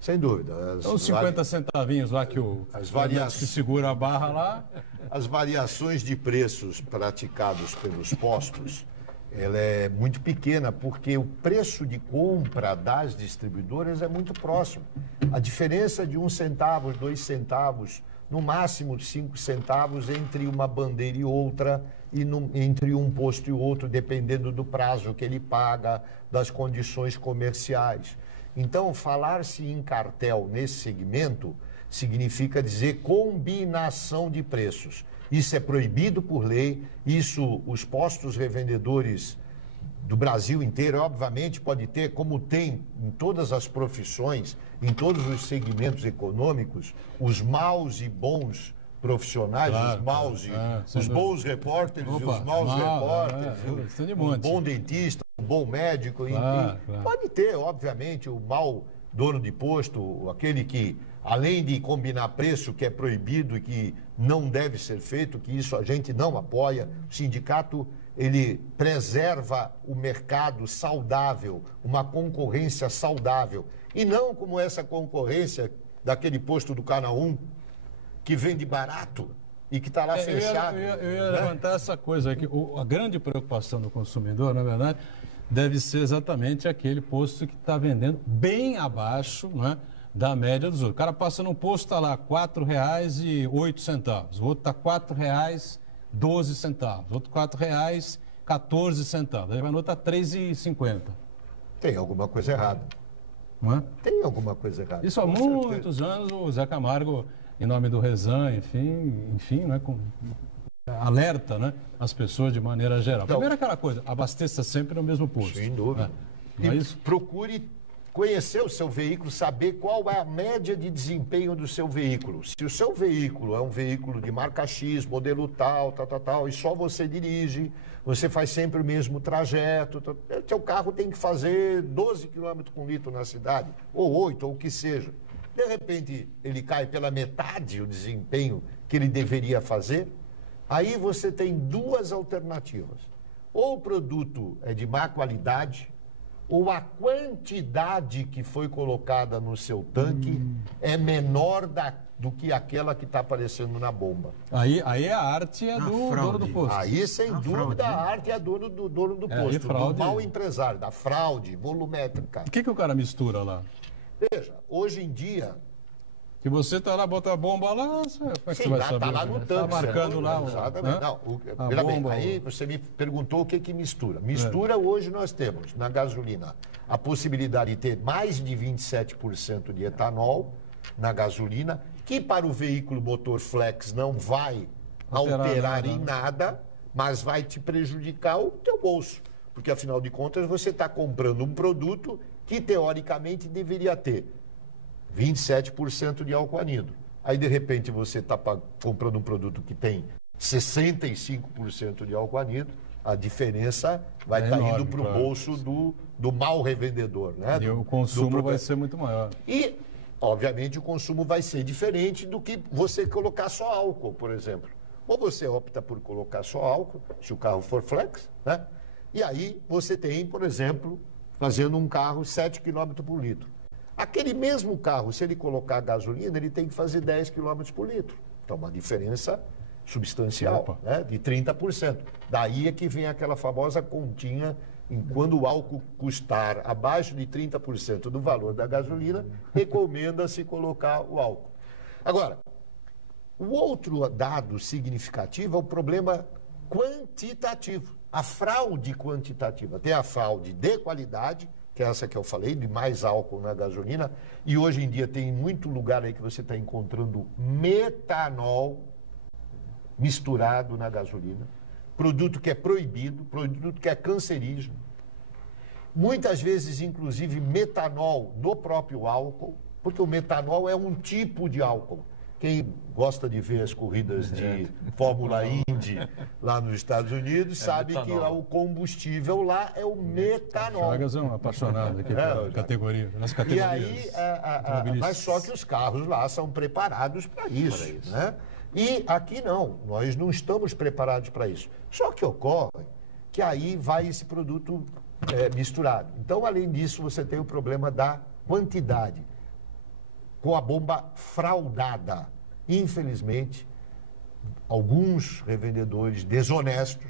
Sem dúvida. Então, os 50 centavinhos lá que que segura a barra lá. As variações de preços praticados pelos postos, ela é muito pequena, porque o preço de compra das distribuidoras é muito próximo. A diferença de 1 centavo, 2 centavos, no máximo 5 centavos entre uma bandeira e outra, e entre um posto e outro, dependendo do prazo que ele paga, das condições comerciais. Então, falar-se em cartel nesse segmento significa dizer combinação de preços. Isso é proibido por lei, isso os postos revendedores do Brasil inteiro, obviamente, pode ter, como tem em todas as profissões, em todos os segmentos econômicos, os maus e bons profissionais, claro, os maus e os bons repórteres e os maus repórteres, um bom dentista, um bom médico, claro. Pode ter, obviamente, o mau dono de posto, aquele que, além de combinar preço, que é proibido e que não deve ser feito, que isso a gente não apoia, o sindicato, ele preserva o mercado saudável, uma concorrência saudável, e não como essa concorrência daquele posto do Canal 1, que vende barato e que está lá fechado. Eu ia levantar essa coisa aqui. A grande preocupação do consumidor, na verdade, deve ser exatamente aquele posto que está vendendo bem abaixo, né, da média dos outros. O cara passa num posto, está lá R$ 4,08. O outro está R$ 4,12. Outro R$ 4,14. Aí vai no outro está R$ 3,50. Tem alguma coisa errada. Não é? Tem alguma coisa errada. Isso há muitos anos o Zé Camargo, em nome do Rezan, enfim, né, alerta, né, as pessoas de maneira geral. Então, primeiro aquela coisa, abasteça sempre no mesmo posto. Sem dúvida. Não é E isso? procure conhecer o seu veículo, saber qual é a média de desempenho do seu veículo. Se o seu veículo é um veículo de marca X, modelo tal, e só você dirige, você faz sempre o mesmo trajeto, seu carro tem que fazer 12 km com litro na cidade, ou 8, ou o que seja. De repente, ele cai pela metade o desempenho que ele deveria fazer. Aí você tem duas alternativas. Ou o produto é de má qualidade, ou a quantidade que foi colocada no seu tanque é menor do que aquela que está aparecendo na bomba. Aí a arte é do dono do posto. Aí, sem dúvida, a arte é do dono do posto, do mau empresário, da fraude volumétrica. O que o cara mistura lá? Veja, hoje em dia... Que você está lá, bota a bomba lá, como é que Sim, você vai saber? está lá no tanque. Está marcando lá o... Exatamente. Não, veja bem, aí você me perguntou o que mistura. Mistura, hoje nós temos, na gasolina, a possibilidade de ter mais de 27% de etanol na gasolina, que para o veículo motor flex não vai alterar em nada, mas vai te prejudicar o teu bolso. Porque, afinal de contas, você está comprando um produto que, teoricamente, deveria ter 27% de álcool anidro. Aí, de repente, você está comprando um produto que tem 65% de álcool anidro, a diferença vai estar indo para o bolso do mau revendedor. Né? E o consumo vai ser muito maior. E, obviamente, o consumo vai ser diferente do que você colocar só álcool, por exemplo. Ou você opta por colocar só álcool, se o carro for flex, né? E aí você tem, por exemplo, fazendo um carro 7 km por litro. Aquele mesmo carro, se ele colocar gasolina, ele tem que fazer 10 km por litro. Então, uma diferença substancial, né, de 30%. Daí é que vem aquela famosa continha, quando o álcool custar abaixo de 30% do valor da gasolina, recomenda-se colocar o álcool. Agora, o outro dado significativo é o problema quantitativo, a fraude quantitativa. Tem a fraude de qualidade, que é essa que eu falei, de mais álcool na gasolina, e hoje em dia tem muito lugar aí que você está encontrando metanol misturado na gasolina, produto que é proibido, produto que é cancerígeno. Muitas vezes, inclusive, metanol no próprio álcool, porque o metanol é um tipo de álcool. Quem gosta de ver as corridas de Fórmula Indy lá nos Estados Unidos sabe que lá o combustível lá é o metanol. Chagas é um apaixonado aqui pela categoria, nas categorias. E aí, mas só que os carros lá são preparados para isso, né? E aqui não, nós não estamos preparados para isso. Só que ocorre que aí vai esse produto misturado. Então, além disso, você tem o problema da quantidade, com a bomba fraudada. Infelizmente, alguns revendedores desonestos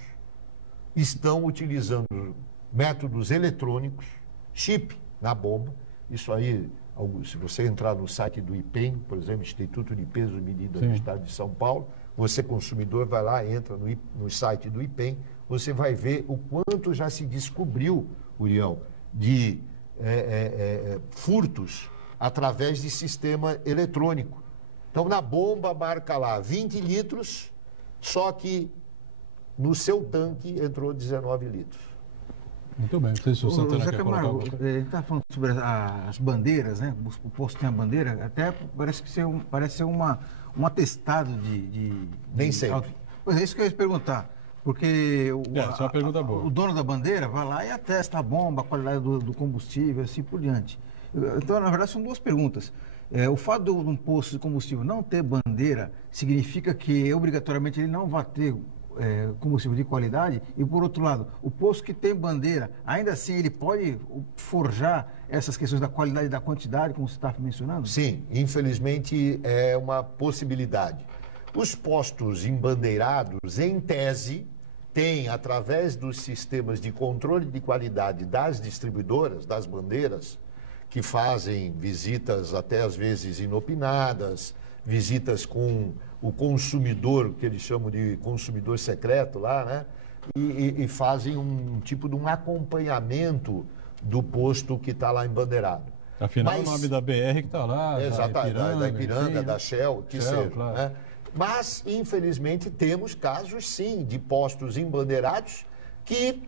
estão utilizando métodos eletrônicos, chip na bomba. Isso aí, se você entrar no site do IPEM, por exemplo, Instituto de Peso e Medida do Estado de São Paulo, você, consumidor, vai lá, entra no site do IPEM, você vai ver o quanto já se descobriu, Urião, de furtos através de sistema eletrônico. Então, na bomba marca lá 20 litros, só que no seu tanque entrou 19 litros. Muito bem, não sei se o Santana quer colocar alguma coisa. A gente está falando sobre as bandeiras, né? O posto tem a bandeira, até parece ser um atestado de Nem sempre. Pois é, isso que eu ia te perguntar. Porque é uma pergunta boa. O dono da bandeira vai lá e atesta a bomba, a qualidade do combustível, assim por diante. Então, na verdade, são duas perguntas. O fato de um posto de combustível não ter bandeira significa que, obrigatoriamente, ele não vai ter combustível de qualidade? E, por outro lado, o posto que tem bandeira, ainda assim, ele pode forjar essas questões da qualidade e da quantidade, como você está mencionando? Sim, infelizmente, é uma possibilidade. Os postos embandeirados, em tese, têm, através dos sistemas de controle de qualidade das distribuidoras, das bandeiras, que fazem visitas até às vezes inopinadas, visitas com o consumidor, que eles chamam de consumidor secreto lá, né? E fazem um tipo de um acompanhamento do posto que está lá embandeirado. Afinal, o nome da BR que está lá, da Ipiranga, enfim, da Shell, que seja. Claro. Né? Mas, infelizmente, temos casos, sim, de postos embandeirados que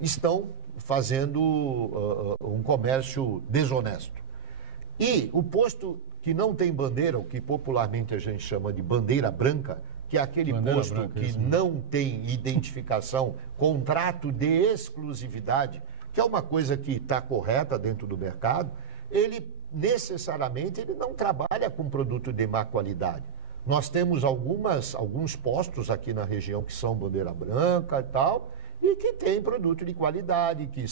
estão fazendo um comércio desonesto. E o posto que não tem bandeira, o que popularmente a gente chama de bandeira branca, que é aquele posto que não tem identificação, contrato de exclusividade, que é uma coisa que está correta dentro do mercado, ele necessariamente não trabalha com produto de má qualidade. Nós temos alguns postos aqui na região que são bandeira branca e tal, e que tem produto de qualidade, que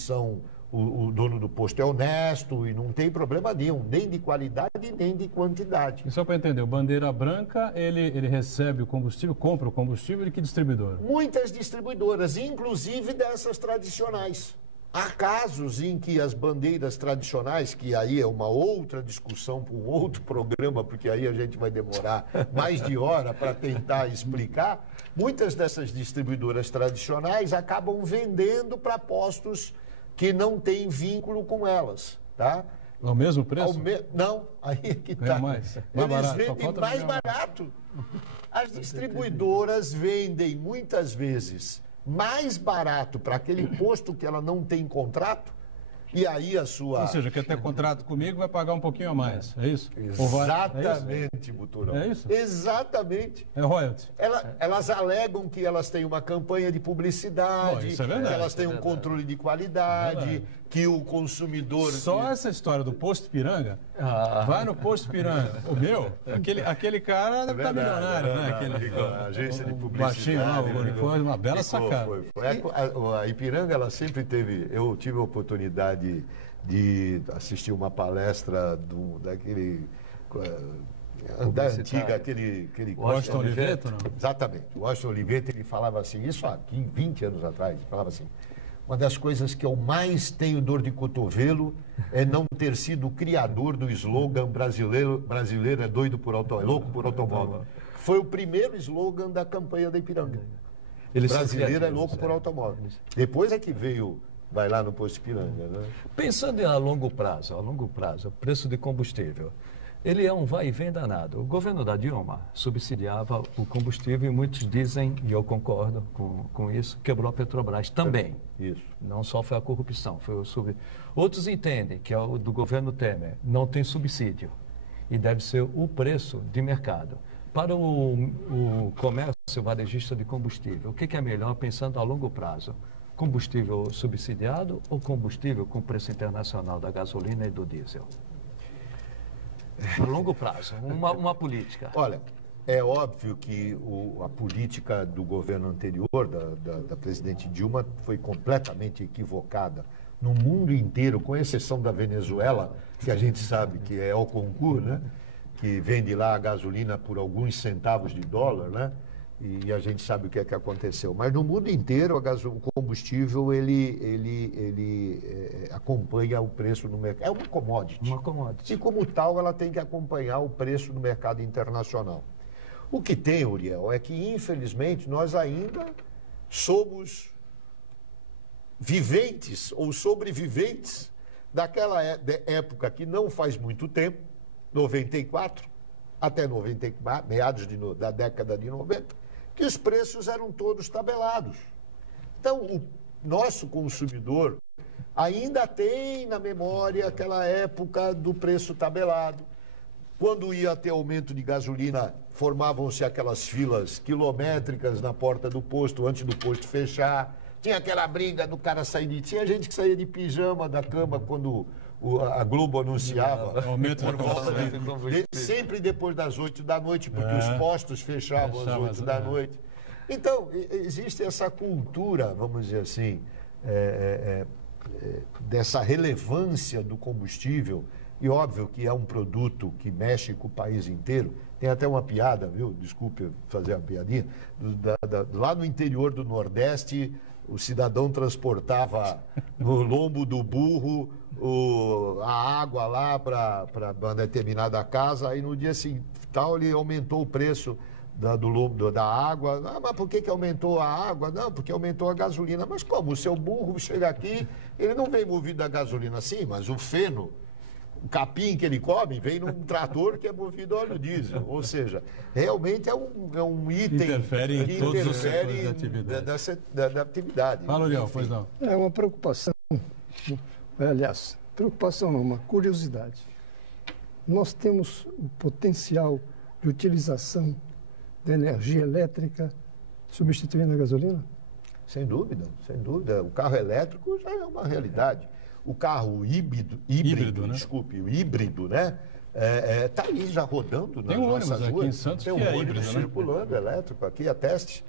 o dono do posto é honesto e não tem problema nenhum, nem de qualidade, nem de quantidade. E só para entender, o bandeira branca, ele recebe o combustível, compra o combustível de que distribuidora? Muitas distribuidoras, inclusive dessas tradicionais. Há casos em que as bandeiras tradicionais, que aí é uma outra discussão para um outro programa, porque aí a gente vai demorar mais de hora para tentar explicar, muitas dessas distribuidoras tradicionais acabam vendendo para postos que não têm vínculo com elas, tá? Ao mesmo preço? Não, aí é que Ganha está. mais. Eles Barato. vendem mais barato. As distribuidoras vendem muitas vezes mais barato para aquele posto que ela não tem contrato, e aí a sua... Ou seja, quer ter contrato comigo, vai pagar um pouquinho a mais, é isso? Ou vai- Exatamente, Buturão. É isso? Exatamente. É royalty. Elas alegam que elas têm uma campanha de publicidade, Bom, isso é verdade. que elas têm um controle de qualidade, verdade. que o consumidor... Só essa história do Posto Piranga, vai no Posto Piranga. O meu, aquele cara deve estar milionário, né? A agência de publicidade. Baixinho lá, foi uma bela sacada. Foi. A Ipiranga, ela sempre teve... Eu tive a oportunidade de assistir uma palestra daquele... da antiga, aquele Washington Oliveto, não? Exatamente. O Washington Oliveto, ele falava assim, isso há 20 anos atrás, ele falava assim, uma das coisas que eu mais tenho dor de cotovelo é não ter sido o criador do slogan brasileiro é doido por automóvel, louco por automóvel. Foi o primeiro slogan da campanha da Ipiranga. Brasileiro é louco por automóvel. Depois é que veio, vai lá no Posto Ipiranga, né? Pensando a longo prazo, o preço de combustível, ele é um vai e vem danado. O governo da Dilma subsidiava o combustível e muitos dizem, e eu concordo com isso, quebrou a Petrobras também. Isso. Não só foi a corrupção, foi o Outros entendem que é o do governo Temer, não tem subsídio e deve ser o preço de mercado. Para o comércio varejista de combustível, o que é melhor pensando a longo prazo? Combustível subsidiado ou combustível com preço internacional da gasolina e do diesel? A longo prazo, uma política. Olha, é óbvio que a política do governo anterior, da presidente Dilma, foi completamente equivocada no mundo inteiro, com exceção da Venezuela, que a gente sabe que é ao concurso, né? Que vende lá a gasolina por alguns centavos de dólar, né? E a gente sabe o que é que aconteceu. Mas no mundo inteiro, o combustível, ele acompanha o preço no mercado. É uma commodity. Uma commodity. E como tal, ela tem que acompanhar o preço no mercado internacional. O que tem, Uriel, é que, infelizmente, nós ainda somos viventes ou sobreviventes daquela época que não faz muito tempo, 94 até 94, meados da década de 90, que os preços eram todos tabelados. Então, o nosso consumidor ainda tem na memória aquela época do preço tabelado. Quando ia ter aumento de gasolina, formavam-se aquelas filas quilométricas na porta do posto, antes do posto fechar. Tinha aquela briga do cara sair de... Tinha gente que saía de pijama da cama quando a Globo anunciava. Aumento por volta sempre depois das 8 da noite, porque os postos fechavam às 8 da noite. Então, existe essa cultura, vamos dizer assim, dessa relevância do combustível. E óbvio que é um produto que mexe com o país inteiro. Tem até uma piada, viu? Desculpe fazer uma piadinha. Lá no interior do Nordeste, o cidadão transportava no lombo do burro a água lá para uma determinada casa. Aí no dia seguinte, ele aumentou o preço do lombo da água. Ah, mas por que aumentou a água? Não, porque aumentou a gasolina. Mas como? O seu burro chega aqui, ele não vem movido a gasolina assim, mas o feno, o capim que ele come, vem num trator que é movido a óleo diesel. Ou seja, realmente é um item interfere em que todos os setores interfere da atividade. Da atividade. Fala, Uriel, pois não. É uma preocupação, aliás, preocupação não, uma curiosidade. Nós temos o potencial de utilização da energia elétrica substituindo a gasolina? Sem dúvida, sem dúvida. O carro elétrico já é uma realidade. O carro híbrido, né? Desculpe, o híbrido, né? Está aí já rodando nas nossas ruas. Aqui em Santos tem um ônibus circulando, elétrico, aqui a teste.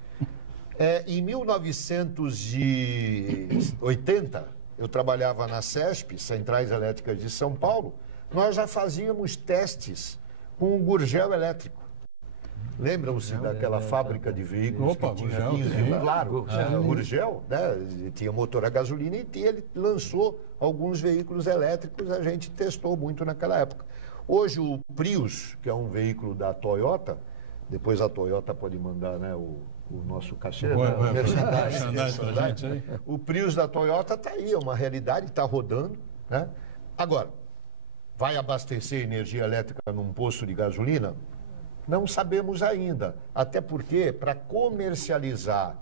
Em 1980, eu trabalhava na CESP, Centrais Elétricas de São Paulo, nós já fazíamos testes com o gurgel elétrico. Lembram-se daquela fábrica de veículos Opa, que tinha Gurgel, 15, sim. claro, o Gurgel, né, tinha motor a gasolina e ele lançou alguns veículos elétricos, a gente testou muito naquela época. Hoje o Prius, que é um veículo da Toyota, depois a Toyota pode mandar, né, o nosso cachê, né, o merchandising pra gente aí. o Prius da Toyota está aí, é uma realidade, está rodando, né? Agora, vai abastecer energia elétrica num posto de gasolina? Não sabemos ainda, até porque para comercializar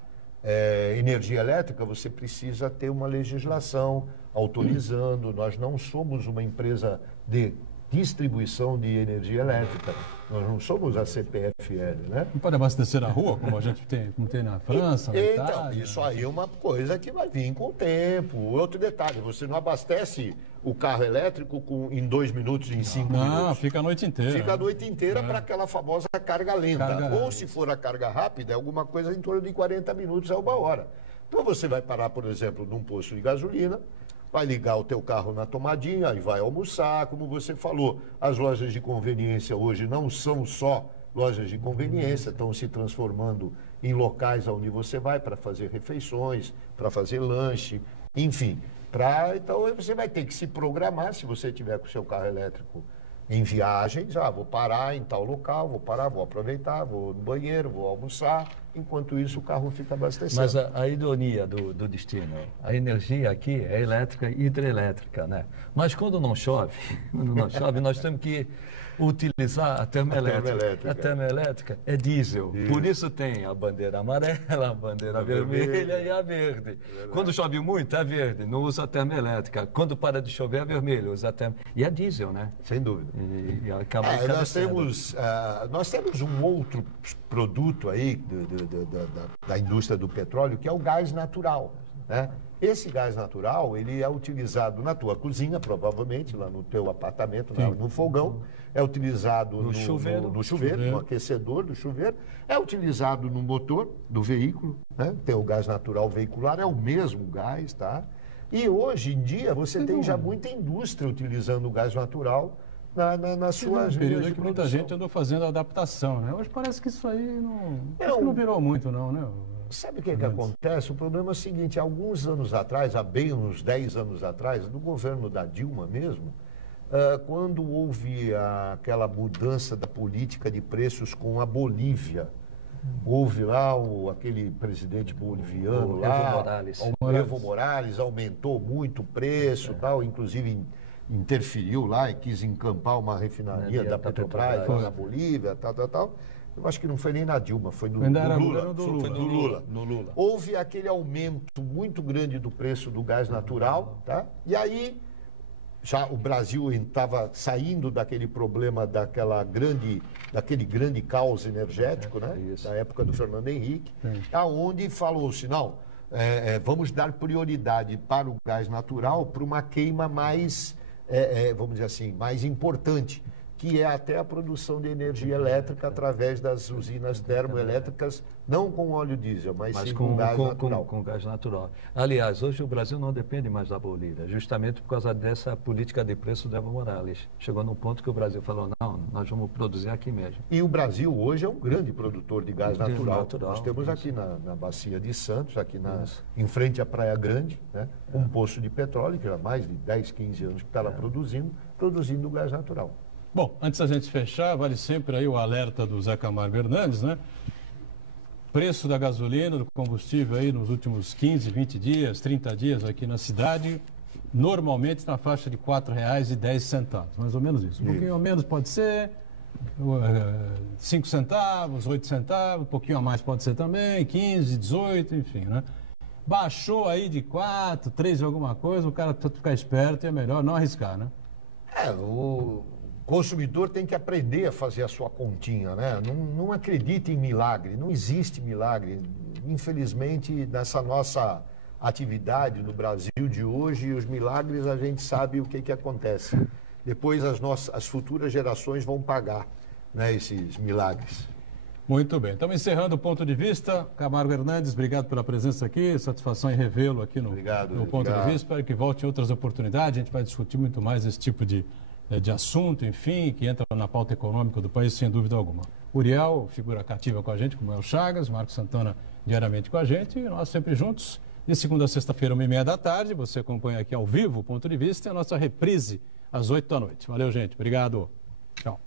energia elétrica você precisa ter uma legislação autorizando. Nós não somos uma empresa de distribuição de energia elétrica, nós não somos a CPFL, né? Não pode abastecer na rua, como a gente tem na França, na Então, Itália. isso aí é uma coisa que vai vir com o tempo. Outro detalhe, você não abastece o carro elétrico em 2 minutos, em 5 minutos. Não, fica a noite inteira. Fica a noite inteira para aquela famosa carga lenta. Ou se for a carga rápida, é alguma coisa em torno de 40 minutos a 1 hora. Então você vai parar, por exemplo, num posto de gasolina, vai ligar o teu carro na tomadinha, aí vai almoçar, como você falou. As lojas de conveniência hoje não são só lojas de conveniência, estão se transformando em locais onde você vai para fazer refeições, para fazer lanche, enfim. Então você vai ter que se programar, se você tiver com o seu carro elétrico em viagens, vou parar em tal local, vou aproveitar, vou no banheiro, vou almoçar, enquanto isso o carro fica abastecendo. Mas a ironia do destino, a energia aqui é elétrica e hidrelétrica, né? Mas quando não chove, nós temos que utilizar a termoelétrica. A termoelétrica é diesel. Isso. Por isso tem a bandeira amarela, a bandeira vermelha e a verde. Quando chove muito, é verde, não usa a termoelétrica. Quando para de chover, é vermelho, usa a termoelétrica. E é diesel, né? Sem dúvida. E acaba nós temos um outro produto aí da indústria do petróleo, que é o gás natural, né? Esse gás natural, ele é utilizado na tua cozinha, provavelmente, lá no teu apartamento, no fogão. É utilizado no chuveiro, no aquecedor do chuveiro. É utilizado no motor do veículo, né? Tem o gás natural veicular, é o mesmo gás, tá? E hoje em dia você tem já muita indústria utilizando o gás natural nas suas período que muita gente andou fazendo adaptação, né? Hoje parece que isso aí não virou muito, não, né? Sabe o que acontece? O problema é o seguinte, alguns anos atrás, há bem uns 10 anos atrás, no governo da Dilma mesmo, quando houve aquela mudança da política de preços com a Bolívia, houve lá aquele presidente boliviano o Evo Morales, aumentou muito o preço, tal, inclusive interferiu lá e quis encampar uma refinaria da Petrobras na Bolívia, tal. Eu acho que não foi nem na Dilma, foi no Lula. Houve aquele aumento muito grande do preço do gás natural, tá? E aí já o Brasil estava saindo daquele problema daquele grande caos energético, né? Da época do Fernando Henrique, aonde falou-se, não, vamos dar prioridade para o gás natural, para uma queima mais, vamos dizer assim, mais importante, que é até a produção de energia elétrica através das usinas termoelétricas, não com óleo diesel, mas sim com gás natural. Com gás natural. Aliás, hoje o Brasil não depende mais da Bolívia, justamente por causa dessa política de preço do Evo Morales. Chegou num ponto que o Brasil falou, não, nós vamos produzir aqui mesmo. E o Brasil hoje é um grande produtor de gás natural. Nós temos aqui na Bacia de Santos, aqui em frente à Praia Grande, né, um poço de petróleo, que há mais de 10, 15 anos que está lá produzindo gás natural. Bom, antes da gente fechar, vale sempre aí o alerta do Zé Camargo Hernandes, né? Preço da gasolina, do combustível aí nos últimos 15, 20 dias, 30 dias aqui na cidade, normalmente na faixa de R$ 4,10, mais ou menos isso. Um pouquinho a menos pode ser, 5 centavos, 8 centavos, um pouquinho a mais pode ser também, 15, 18, enfim, né? Baixou aí de 4, 3 alguma coisa, o cara ficar esperto e é melhor não arriscar, né? O consumidor tem que aprender a fazer a sua continha, né? Não acredite em milagre, não existe milagre. Infelizmente, nessa nossa atividade no Brasil de hoje, os milagres a gente sabe o que acontece. Depois as futuras gerações vão pagar, né, esses milagres. Muito bem, estamos encerrando o ponto de vista. Camargo Hernandes, obrigado pela presença aqui, satisfação em revê-lo aqui no ponto de vista. Espero que volte em outras oportunidades, a gente vai discutir muito mais esse tipo de assunto, enfim, que entra na pauta econômica do país, sem dúvida alguma. Uriel, figura cativa com a gente, como é o Chagas, Marcos Santana diariamente com a gente, e nós sempre juntos. De segunda a sexta-feira, 1h30 da tarde, você acompanha aqui ao vivo o Ponto de Vista e a nossa reprise às 8 da noite. Valeu, gente. Obrigado. Tchau.